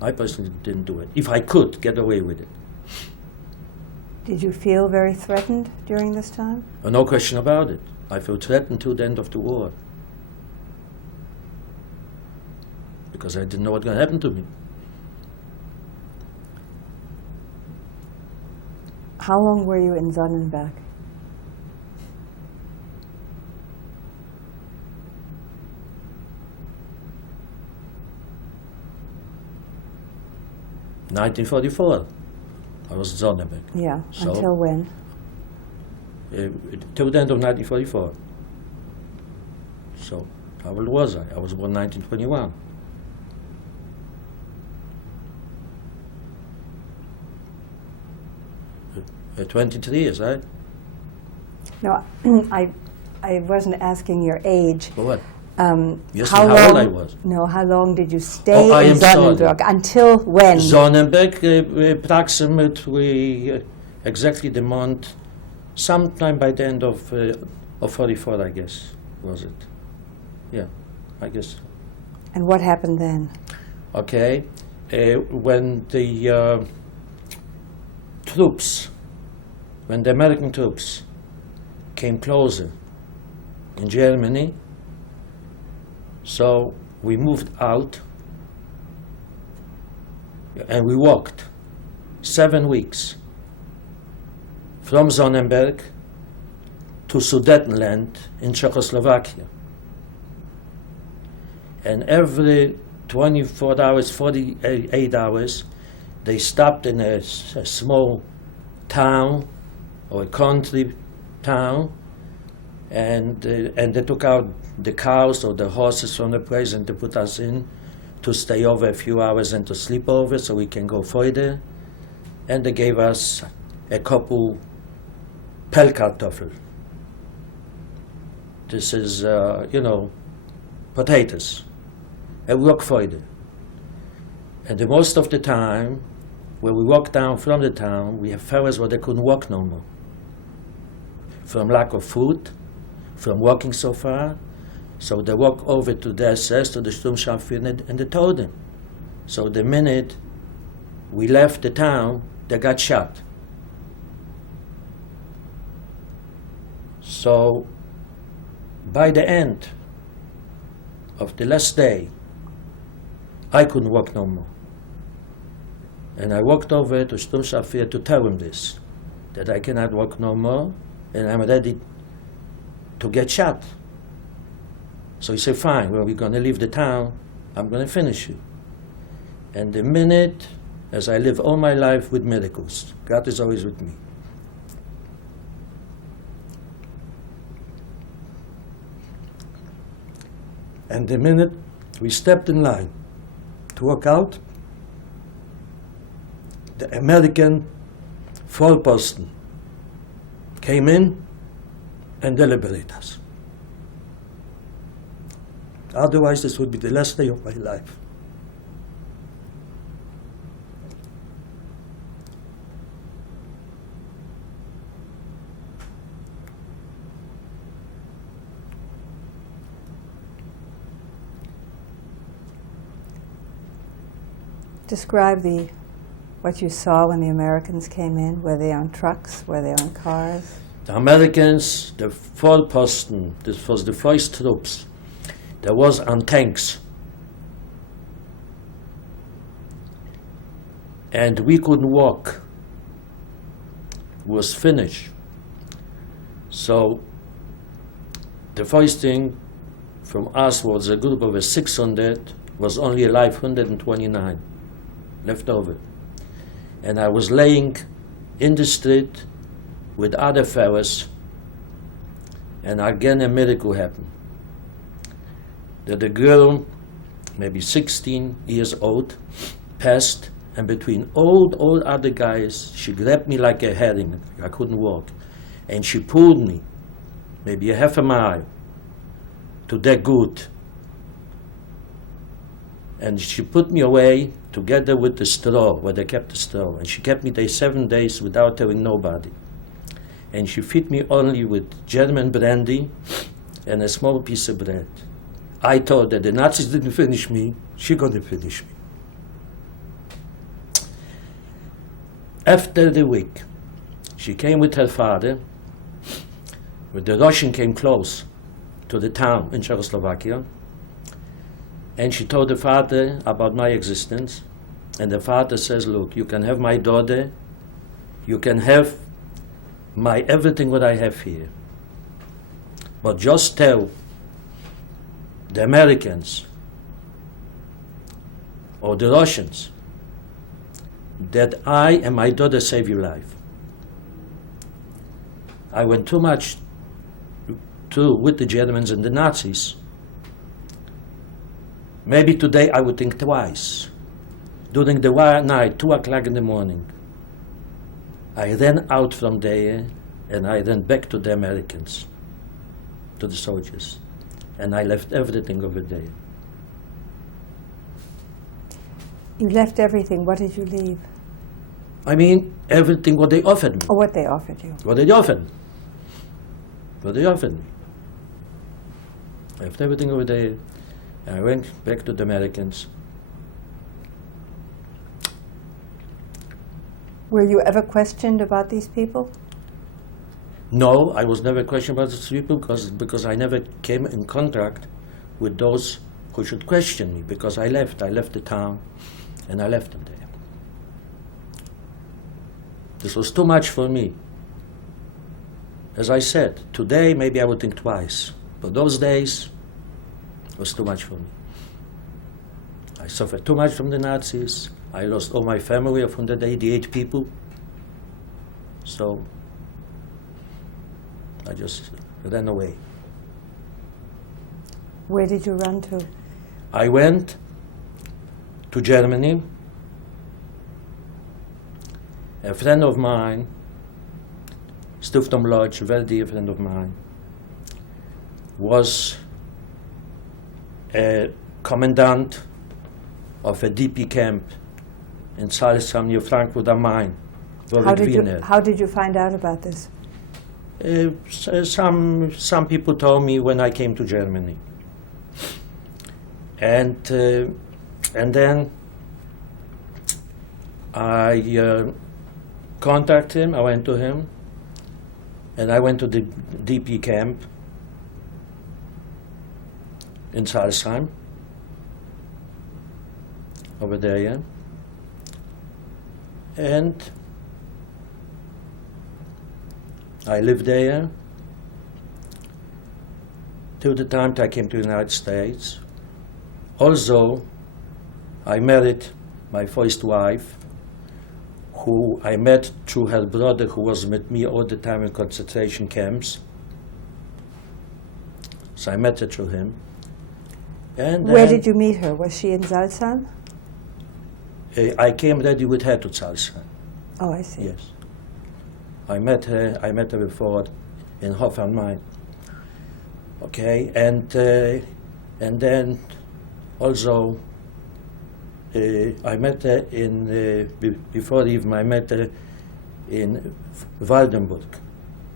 I personally didn't do it. If I could get away with it. Did you feel very threatened during this time? No question about it. I felt threatened to the end of the war. Because I didn't know what was going to happen to me. How long were you in Sonnenberg? In 1944, I was in Sonnenberg. Yeah, So- until when? Till the end of 1944. So, how old was I? I was born 1921. 23 years, right? No, I wasn't asking your age. For what? Yes, how how long, old I was. No, how long did you stay I in am sorry. Sonnenberg? Until when? Sonnenberg, approximately exactly the month, sometime by the end of 44, I guess, was it? Yeah, I guess so. And what happened then? Okay, when the when the American troops came closer in Germany, so we moved out and we walked 7 weeks from Sonnenberg to Sudetenland in Czechoslovakia. And every 24 hours, 48 hours, they stopped in a small town or a country town, and they took out the cows or the horses from the place and they put us in to stay over a few hours and to sleep over so we can go further. And they gave us a couple Pellkartoffel. This is, potatoes. And we walk further. And the most of the time, when we walk down from the town, we have fellas where they couldn't walk no more. From lack of food, from walking so far. So they walk over to the SS, to the Sturmscharführer, and they told them. So the minute we left the town, they got shot. So by the end of the last day, I couldn't walk no more. And I walked over to Sturmscharführer to tell him this, that I cannot walk no more and I'm ready to get shot. So he said, fine, well, we're going to leave the town, I'm going to finish you. And the minute, as I live all my life with miracles, God is always with me. And the minute we stepped in line to walk out, the American Vollposten came in and they liberated us. Otherwise, this would be the last day of my life. Describe what you saw when the Americans came in. Were they on trucks? Were they on cars? The Americans, the Vollposten, this was the first troops, there was on tanks. And we couldn't walk. It was finished. So the first thing from us was a group of 600, was only alive 129 left over. And I was laying in the street with other fellows, and again a miracle happened. That a girl, maybe 16 years old, passed, and between all other guys, she grabbed me like a herring. I couldn't walk. And she pulled me, maybe a half a mile, to their good. And she put me away together with the straw, where they kept the straw. And she kept me there 7 days without telling nobody. And she fed me only with German brandy and a small piece of bread. I thought that the Nazis didn't finish me, she gonna finish me. After the week, she came with her father, when the Russian came close to the town in Czechoslovakia, and she told the father about my existence, and the father says, look, you can have my daughter, you can have my everything what I have here, but just tell the Americans or the Russians that I and my daughter save your life. I went too much with the Germans and the Nazis. Maybe today I would think twice. During the night, 2 o'clock in the morning, I ran out from there and I ran back to the Americans, to the soldiers. And I left everything over there. You left everything. What did you leave? I mean, everything what they offered me. Or what they offered you? What they offered. What they offered me. I left everything over there. I went back to the Americans. Were you ever questioned about these people? No, I was never questioned about these people because I never came in contact with those who should question me, because I left the town, and I left them there. This was too much for me. As I said, today maybe I would think twice, but those days it was too much for me. I suffered too much from the Nazis. I lost all my family of 188 people. So I just ran away. Where did you run to? I went to Germany. A friend of mine, Stiftung Lodge, a very dear friend of mine, was a commandant of a DP camp in Salzheim near Frankfurt am Main. How did you find out about this? Some people told me when I came to Germany, and then I contacted him. I went to him, and I went to the DP camp in Salzheim, over there, yeah. And I lived there till the time I came to the United States. Also, I married my first wife, who I met through her brother, who was with me all the time in concentration camps. So I met her through him. And where did you meet her? Was she in Salzheim? I came ready with her to Salzheim. Oh, I see. Yes. I met her before in Hof am Main. Okay, and then also I met her before even I met her in Waldenburg,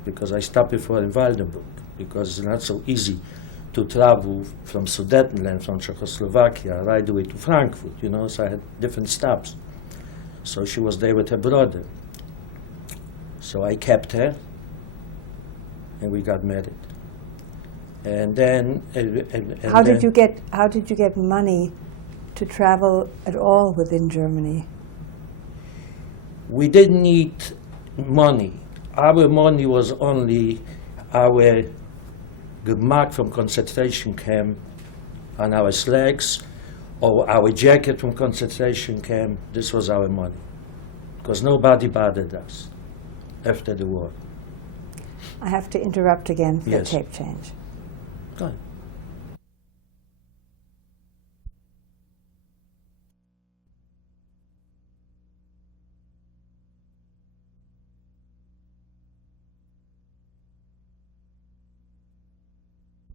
because I stopped before in Waldenburg, because it's not so easy to travel from Sudetenland, from Czechoslovakia, right away to Frankfurt, you know, so I had different stops. So she was there with her brother. So I kept her, and we got married. And then, how did you get money to travel at all within Germany? We didn't need money. Our money was only our mark from concentration camp on our slacks, or our jacket from concentration camp. This was our money, because nobody bothered us after the war. I have to interrupt again for Yes. a tape change. Go ahead.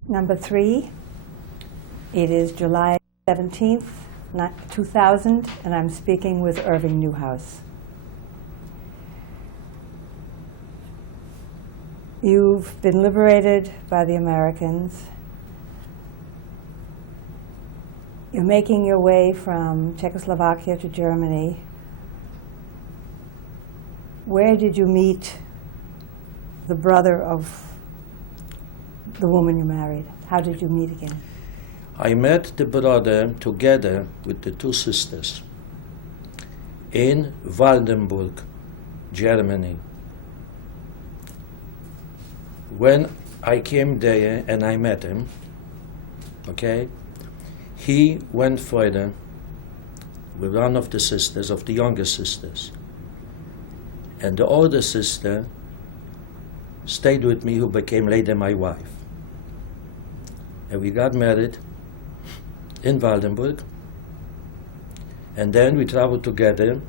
Number 3, it is July 17th, 2000, and I'm speaking with Irving Newhouse. You've been liberated by the Americans. You're making your way from Czechoslovakia to Germany. Where did you meet the brother of the woman you married? How did you meet again? I met the brother together with the two sisters in Waldenburg, Germany. When I came there and I met him, okay, he went further with one of the sisters, of the younger sisters. And the older sister stayed with me, who became later my wife. And we got married in Waldenburg. And then we traveled together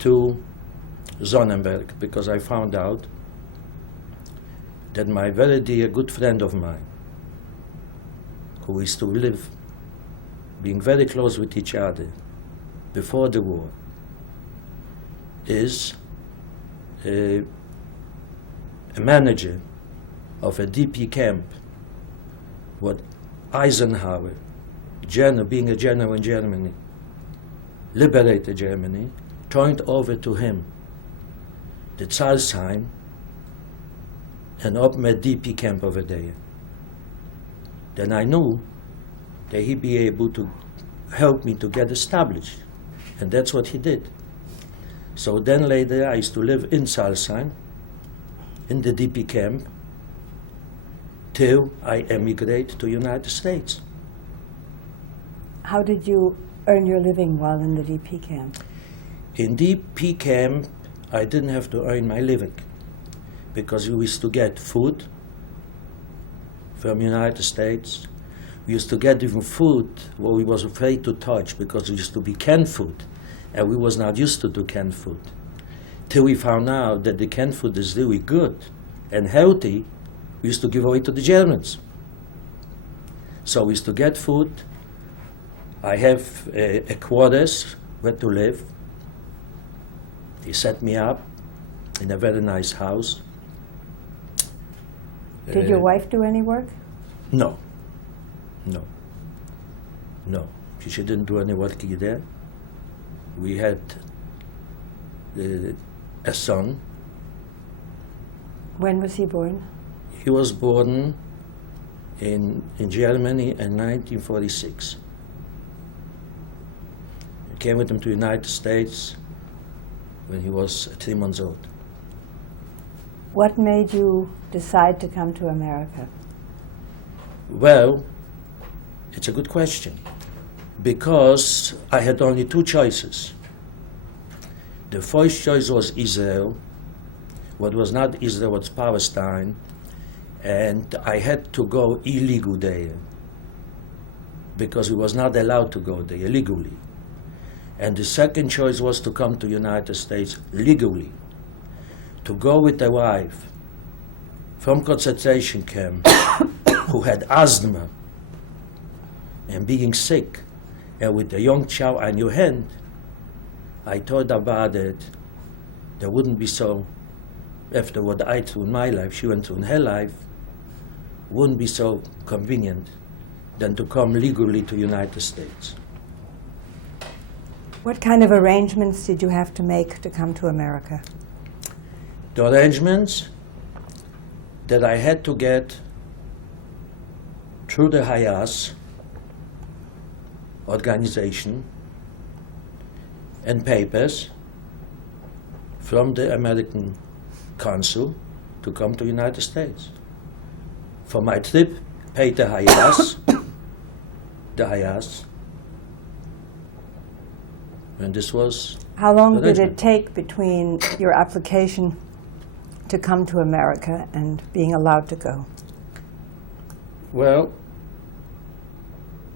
to Sonnenberg, because I found out that my very dear good friend of mine, who used to live being very close with each other before the war, is a manager of a DP camp what Eisenhower, being a general in Germany, liberated Germany, turned over to him the Psalzheim and opened a DP camp over there. Then I knew that he'd be able to help me to get established. And that's what he did. So then later I used to live in Psalzheim, in the DP camp, till I emigrated to United States. How did you earn your living while in the DP camp? In DP camp, I didn't have to earn my living because we used to get food from United States. We used to get even food what we was afraid to touch because it used to be canned food, and we was not used to do canned food. Till we found out that the canned food is really good and healthy, we used to give away to the Germans. So we used to get food. I have a quarters where to live. He set me up in a very nice house. Did your wife do any work? No. She didn't do any work either. We had a son. When was he born? He was born in Germany in 1946. I came with him to the United States when he was 3 months old. What made you decide to come to America? Well, it's a good question, because I had only two choices. The first choice was Israel. What was not Israel was Palestine, and I had to go illegal there because we was not allowed to go there illegally. And the second choice was to come to United States legally, to go with a wife from concentration camp who had asthma and being sick, and with a young child on your hand. I thought about it. There wouldn't be so, after what I threw in my life, she went through in her life, wouldn't be so convenient than to come legally to United States. What kind of arrangements did you have to make to come to America? The arrangements that I had to get through the Hayas organization and papers from the American consul to come to United States. For my trip, paid the Hayas, and this was... How long the did it arrangement. take between your application to come to America and being allowed to go? Well,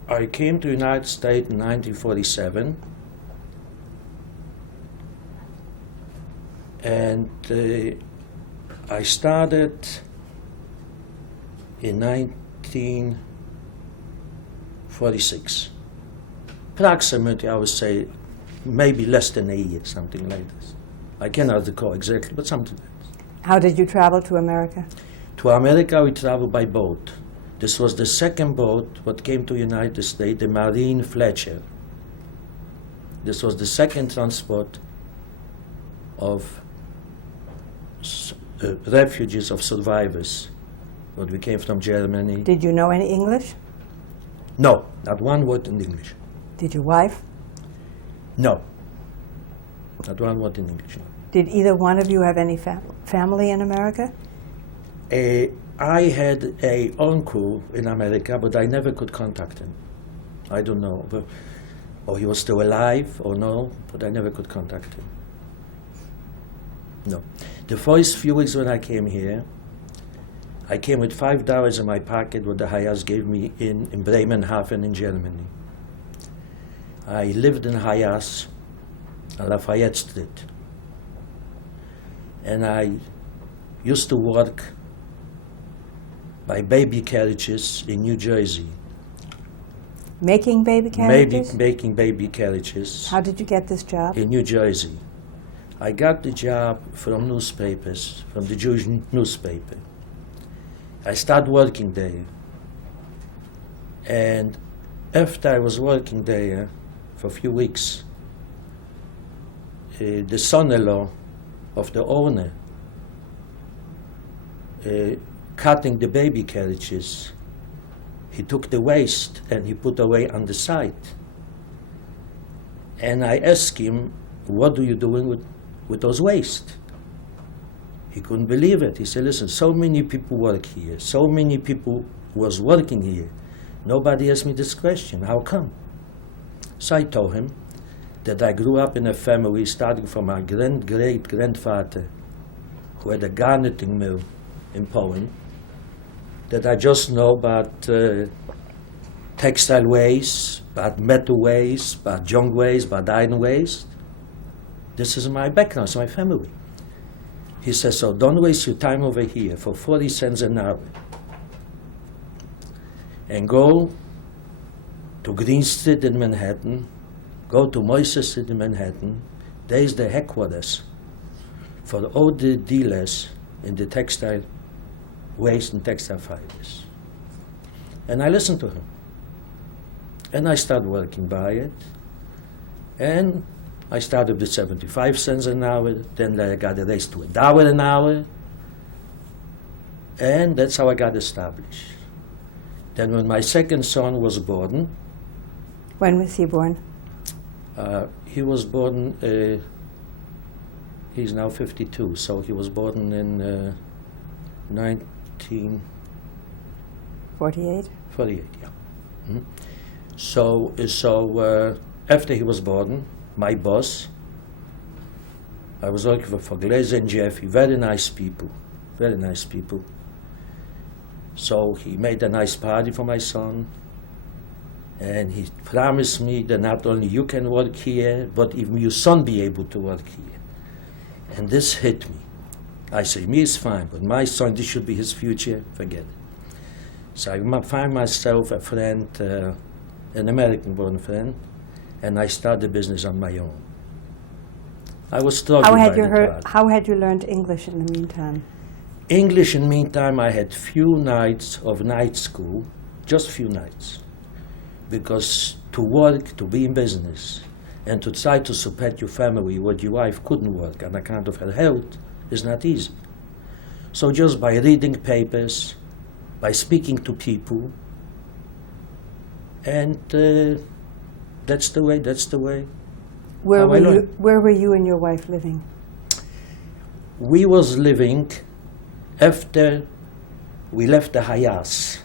I came to the United States in 1947, and I started in 1946. Approximately, I would say, maybe less than a year, something like this. I cannot recall exactly, but something like this. How did you travel to America? To America, we traveled by boat. This was the second boat what came to United States, the Marine Fletcher. This was the second transport of refugees, of survivors, what we came from Germany. Did you know any English? No, not one word in English. Did your wife? No, not one word in English. No. Did either one of you have any family in America? I had an uncle in America, but I never could contact him. I don't know, or he was still alive or no, but I never could contact him. No. The first few weeks when I came here, I came with $5 in my pocket, what the Hayas gave me in Bremenhaven in Germany. I lived in Hayas on Lafayette Street. And I used to work by baby carriages in New Jersey. Making baby carriages? Making baby carriages How did you get this job? in New Jersey. I got the job from newspapers, from the Jewish newspaper. I started working there. And after I was working there for a few weeks, the son-in-law of the owner, cutting the baby carriages, he took the waste and he put away on the side. And I asked him, what are you doing with those waste? He couldn't believe it. He said, listen, so many people work here, so many people was working here. Nobody asked me this question, how come? So I told him that I grew up in a family starting from my great-great-grandfather, who had a garneting mill in Poland, that I just know about textile waste, about metal waste, about junk waste, about iron waste. This is my background, it's my family. He says, so don't waste your time over here for 40 cents an hour and go to Green Street in Manhattan, go to Moise Street in Manhattan. There is the headquarters for all the dealers in the textile waste and textile fibers. And I listened to him. And I started working by it. And I started with 75 cents an hour, then I got raised to $1 an hour. And that's how I got established. Then when my second son was born. When was he born? He was born, he's now 52, so he was born in 48? 48, yeah. Mm-hmm. So after he was born, my boss, I was working for Glazer and Jeffy, very nice people. So he made a nice party for my son, and he promised me that not only you can work here, but even your son be able to work here. And this hit me. I say, me is fine, but my son, this should be his future, forget it. So I find myself a friend, an American-born friend, and I started the business on my own. I was struggling How had you learned English in the meantime? English in the meantime, I had few nights of night school, just few nights. Because to work, to be in business, and to try to support your family when your wife couldn't work on account of her health is not easy. So just by reading papers, by speaking to people, and that's the way. Where were you and your wife living? We was living after we left the Hayas.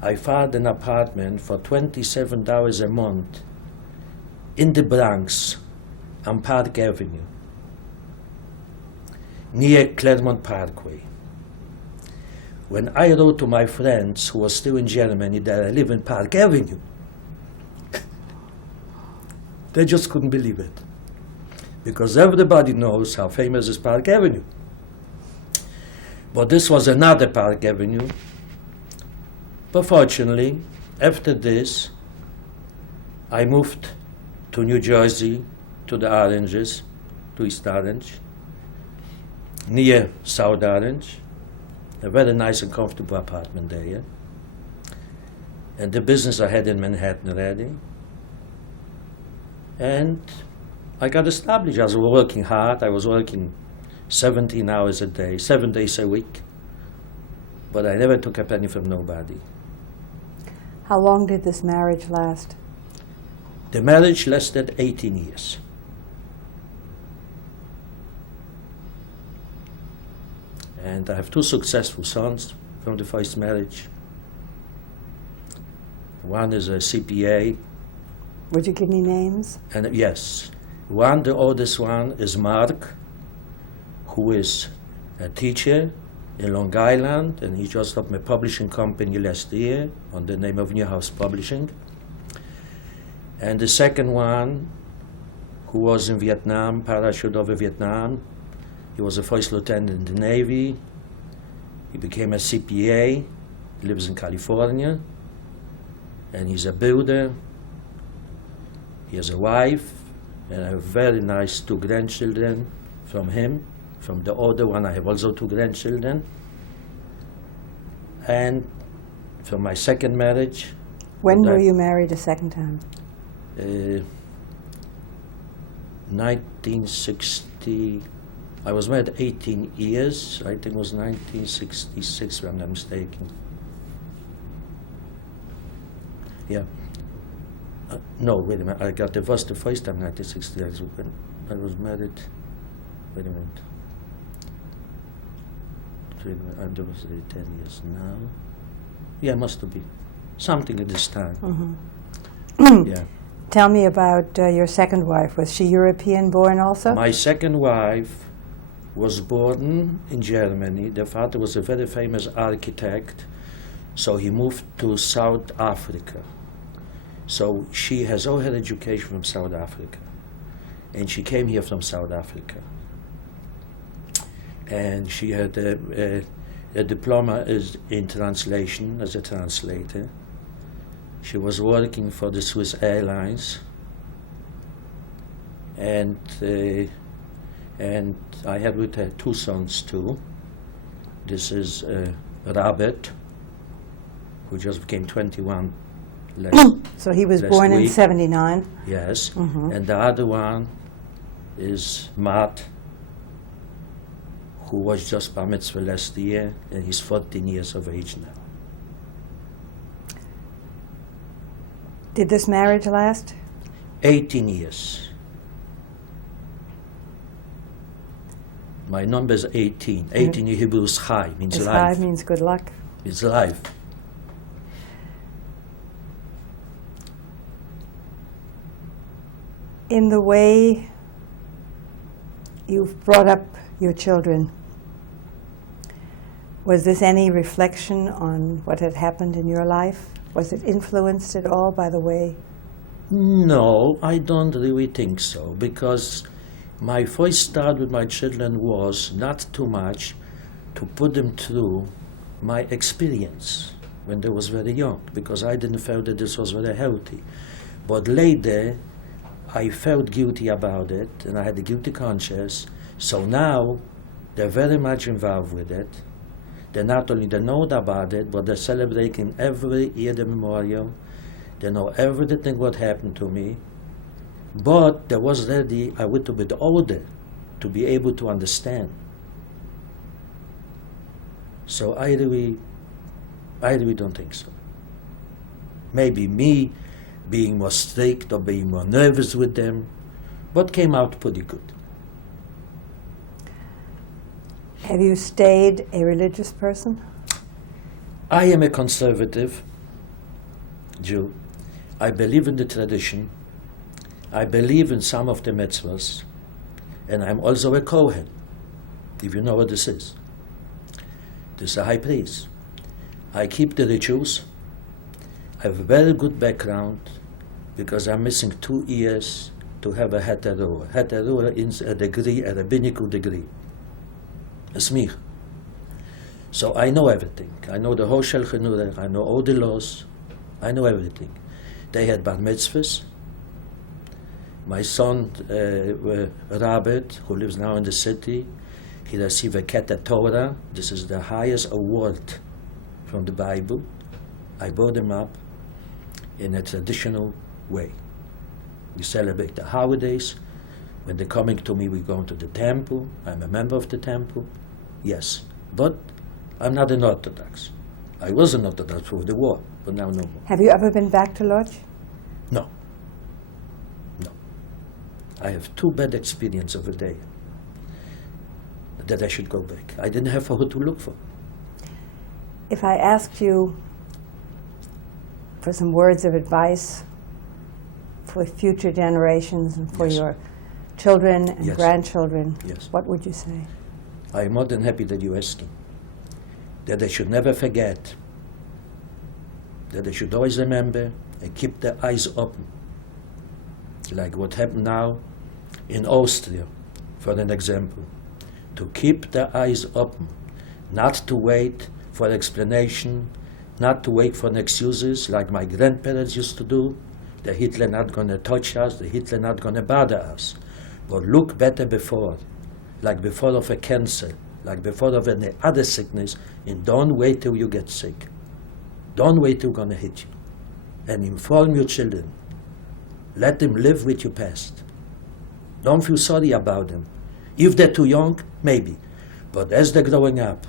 I found an apartment for $27 a month in the Bronx on Park Avenue, near Claremont Parkway. When I wrote to my friends who were still in Germany that I live in Park Avenue, they just couldn't believe it. Because everybody knows how famous is Park Avenue. But this was another Park Avenue. But fortunately, after this, I moved to New Jersey, to the Oranges, to East Orange, near South Orange, a very nice and comfortable apartment there. Yeah? And the business I had in Manhattan already. And I got established. I was working hard. I was working 17 hours a day, 7 days a week. But I never took a penny from nobody. How long did this marriage last? The marriage lasted 18 years. And I have 2 successful sons from the first marriage. One is a CPA. Would you give me names? And yes, the oldest one is Mark, who is a teacher in Long Island, and he just opened a publishing company last year on the name of Newhouse Publishing. And the second one, who was in Vietnam, parachute over Vietnam, he was a first lieutenant in the Navy. He became a CPA, he lives in California, and he's a builder. He has a wife, and I have very nice 2 grandchildren from him. From the older one, I have also 2 grandchildren. And from my second marriage. When But were you married a second time? 1960. I was married 18 years. I think it was 1966, if I'm not mistaken. Yeah. No, wait a minute. I got divorced the first time, 1960. I was married. Wait a minute. I was 10 years now. Yeah, must have been something at this time. Mm-hmm. Yeah. Tell me about your second wife. Was she European born also? My second wife was born in Germany. The father was a very famous architect, so he moved to South Africa. So she has all her education from South Africa, and she came here from South Africa. And she had a diploma in translation as a translator. She was working for the Swiss Airlines, and I had with her two sons too. This is Robert, who just became 21 So he was last born in week. 79. Yes, Mhm. and the other one is Matt, who was just bar mitzvah last year, and he's 14 years of age now. Did this marriage last? 18 years. My number is 18. 18 in Hebrew is chai, means Is life. high means good luck. It's life. In the way you've brought up your children, was this any reflection on what had happened in your life? Was it influenced at all by the way? No, I don't really think so, because my first start with my children was not too much to put them through my experience when they was very young, because I didn't feel that this was very healthy. But later, I felt guilty about it, and I had a guilty conscience. So now, they're very much involved with it. They not only they know about it, but they're celebrating every year the memorial. They know everything what happened to me. But there was already a little bit older to be able to understand. So I really don't think so. Maybe me being more strict or being more nervous with them, but came out pretty good. Have you stayed a religious person? I am a conservative Jew. I believe in the tradition. I believe in some of the mitzvahs. And I'm also a Kohen, if you know what this is. This is a high priest. I keep the rituals. I have a very good background because I'm missing 2 years to have a heterua. Heterua is a degree, a rabbinical degree. A smich. So I know everything. I know the whole Shulchan Aruch. I know all the laws. I know everything. They had bar mitzvahs. My son, Robert, who lives now in the city, he received a Keter Torah. This is the highest award from the Bible. I brought him up in a traditional way. We celebrate the holidays. When they're coming to me, we go to the temple. I'm a member of the temple. Yes, but I'm not an Orthodox. I was an Orthodox before the war, but now no more. Have you ever been back to Lodz? No. No. I have 2 bad experiences of a day that I should go back. I didn't have who to look for. If I asked you for some words of advice for future generations and for Yes. your children and Yes. grandchildren, Yes. what would you say? I am more than happy that you're asking. That they should never forget. That they should always remember and keep their eyes open. Like what happened now in Austria, for an example. To keep their eyes open. Not to wait for explanation, not to wait for excuses like my grandparents used to do. The Hitler not going to touch us, the Hitler not going to bother us. But look better before, like before of a cancer, like before of any other sickness, and don't wait till you get sick. Don't wait till it's going to hit you. and inform your children. Let them live with your past. Don't feel sorry about them. If they're too young, maybe. But as they're growing up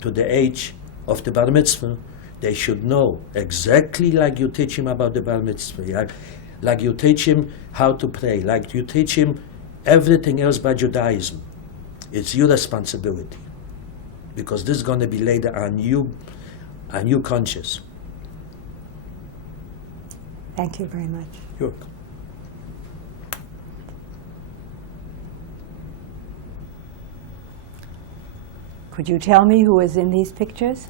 to the age of the bar mitzvah, they should know exactly like you teach him about the bar mitzvah, like you teach him how to pray, like you teach him everything else by Judaism. It's your responsibility, because this is going to be later on you conscious. Thank you very much. You're welcome. Could you tell me who is in these pictures?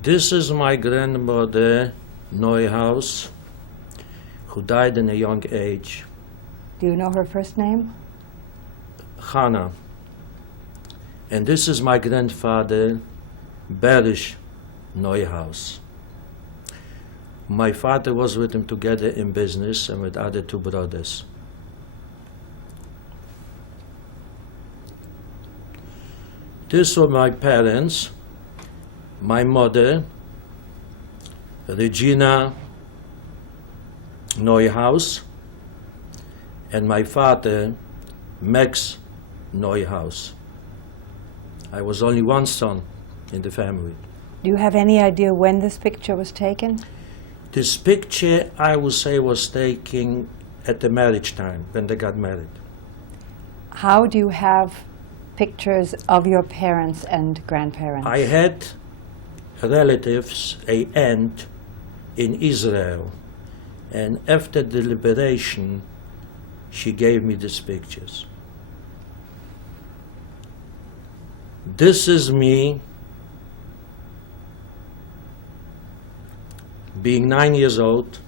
This is my grandmother, Newhouse, who died in a young age. Do you know her first name? Hannah. And this is my grandfather, Berish Newhouse. My father was with him together in business and with other two brothers. These were my parents, my mother, Regina Newhouse, and my father, Max Newhouse. I was only one son in the family. Do you have any idea when this picture was taken? This picture, I would say, was taken at the marriage time, when they got married. How do you have pictures of your parents and grandparents? I had relatives, an aunt in Israel, and after the liberation, she gave me these pictures. This is me being 9 years old,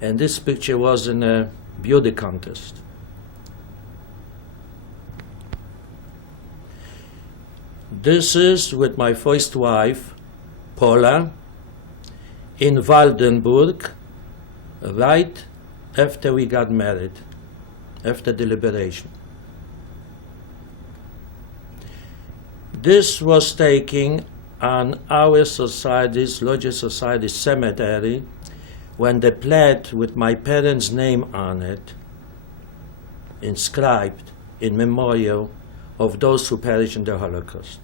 and this picture was in a beauty contest. This is with my first wife, Paula, in Waldenburg, right after we got married, after the liberation. This was taken on our society's, Lodge Society's cemetery, when they plaque with my parents' name on it, inscribed in memorial of those who perished in the Holocaust.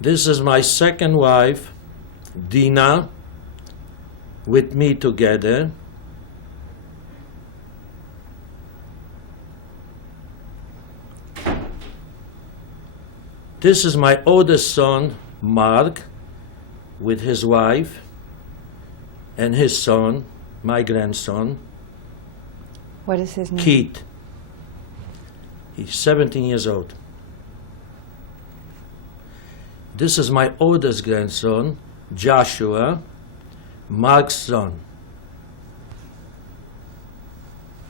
This is my second wife, Dina, with me together. This is my oldest son, Mark, with his wife, and his son, my grandson, What is his name? Keith. He's 17 years old. This is my oldest grandson, Joshua, Mark's son.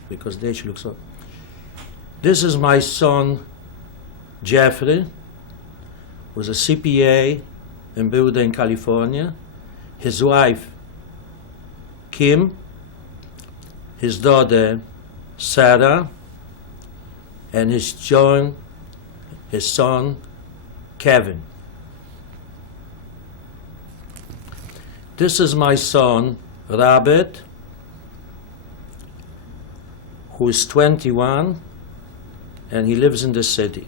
Because they should look so. This is my son, Jeffrey, who's a CPA in Bermuda in California. His wife, Kim, his daughter, Sarah, and his son, Kevin. This is my son, Robert, who is 21, and he lives in the city.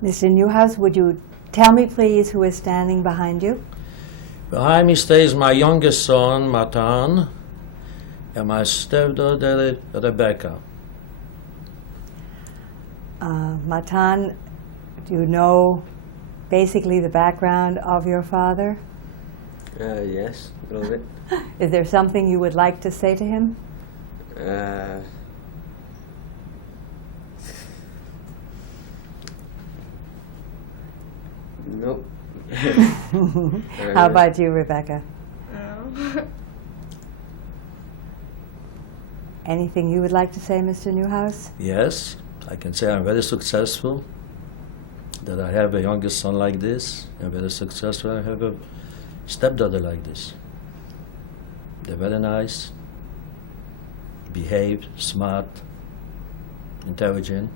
Mr. Newhouse, would you tell me, please, who is standing behind you? Behind me stays my youngest son, Matan, and my stepdaughter, Rebecca. Matan, do you know basically the background of your father? Yes, a little bit. Is there something you would like to say to him? Nope. How about you, Rebecca? Anything you would like to say, Mr. Newhouse? Yes, I can say I'm very successful, that I have a youngest son like this. I'm very successful. I have a stepdaughter like this. They're very nice, behaved, smart, intelligent.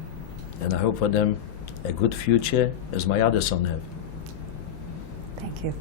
and I hope for them a good future as my other son have. Thank you.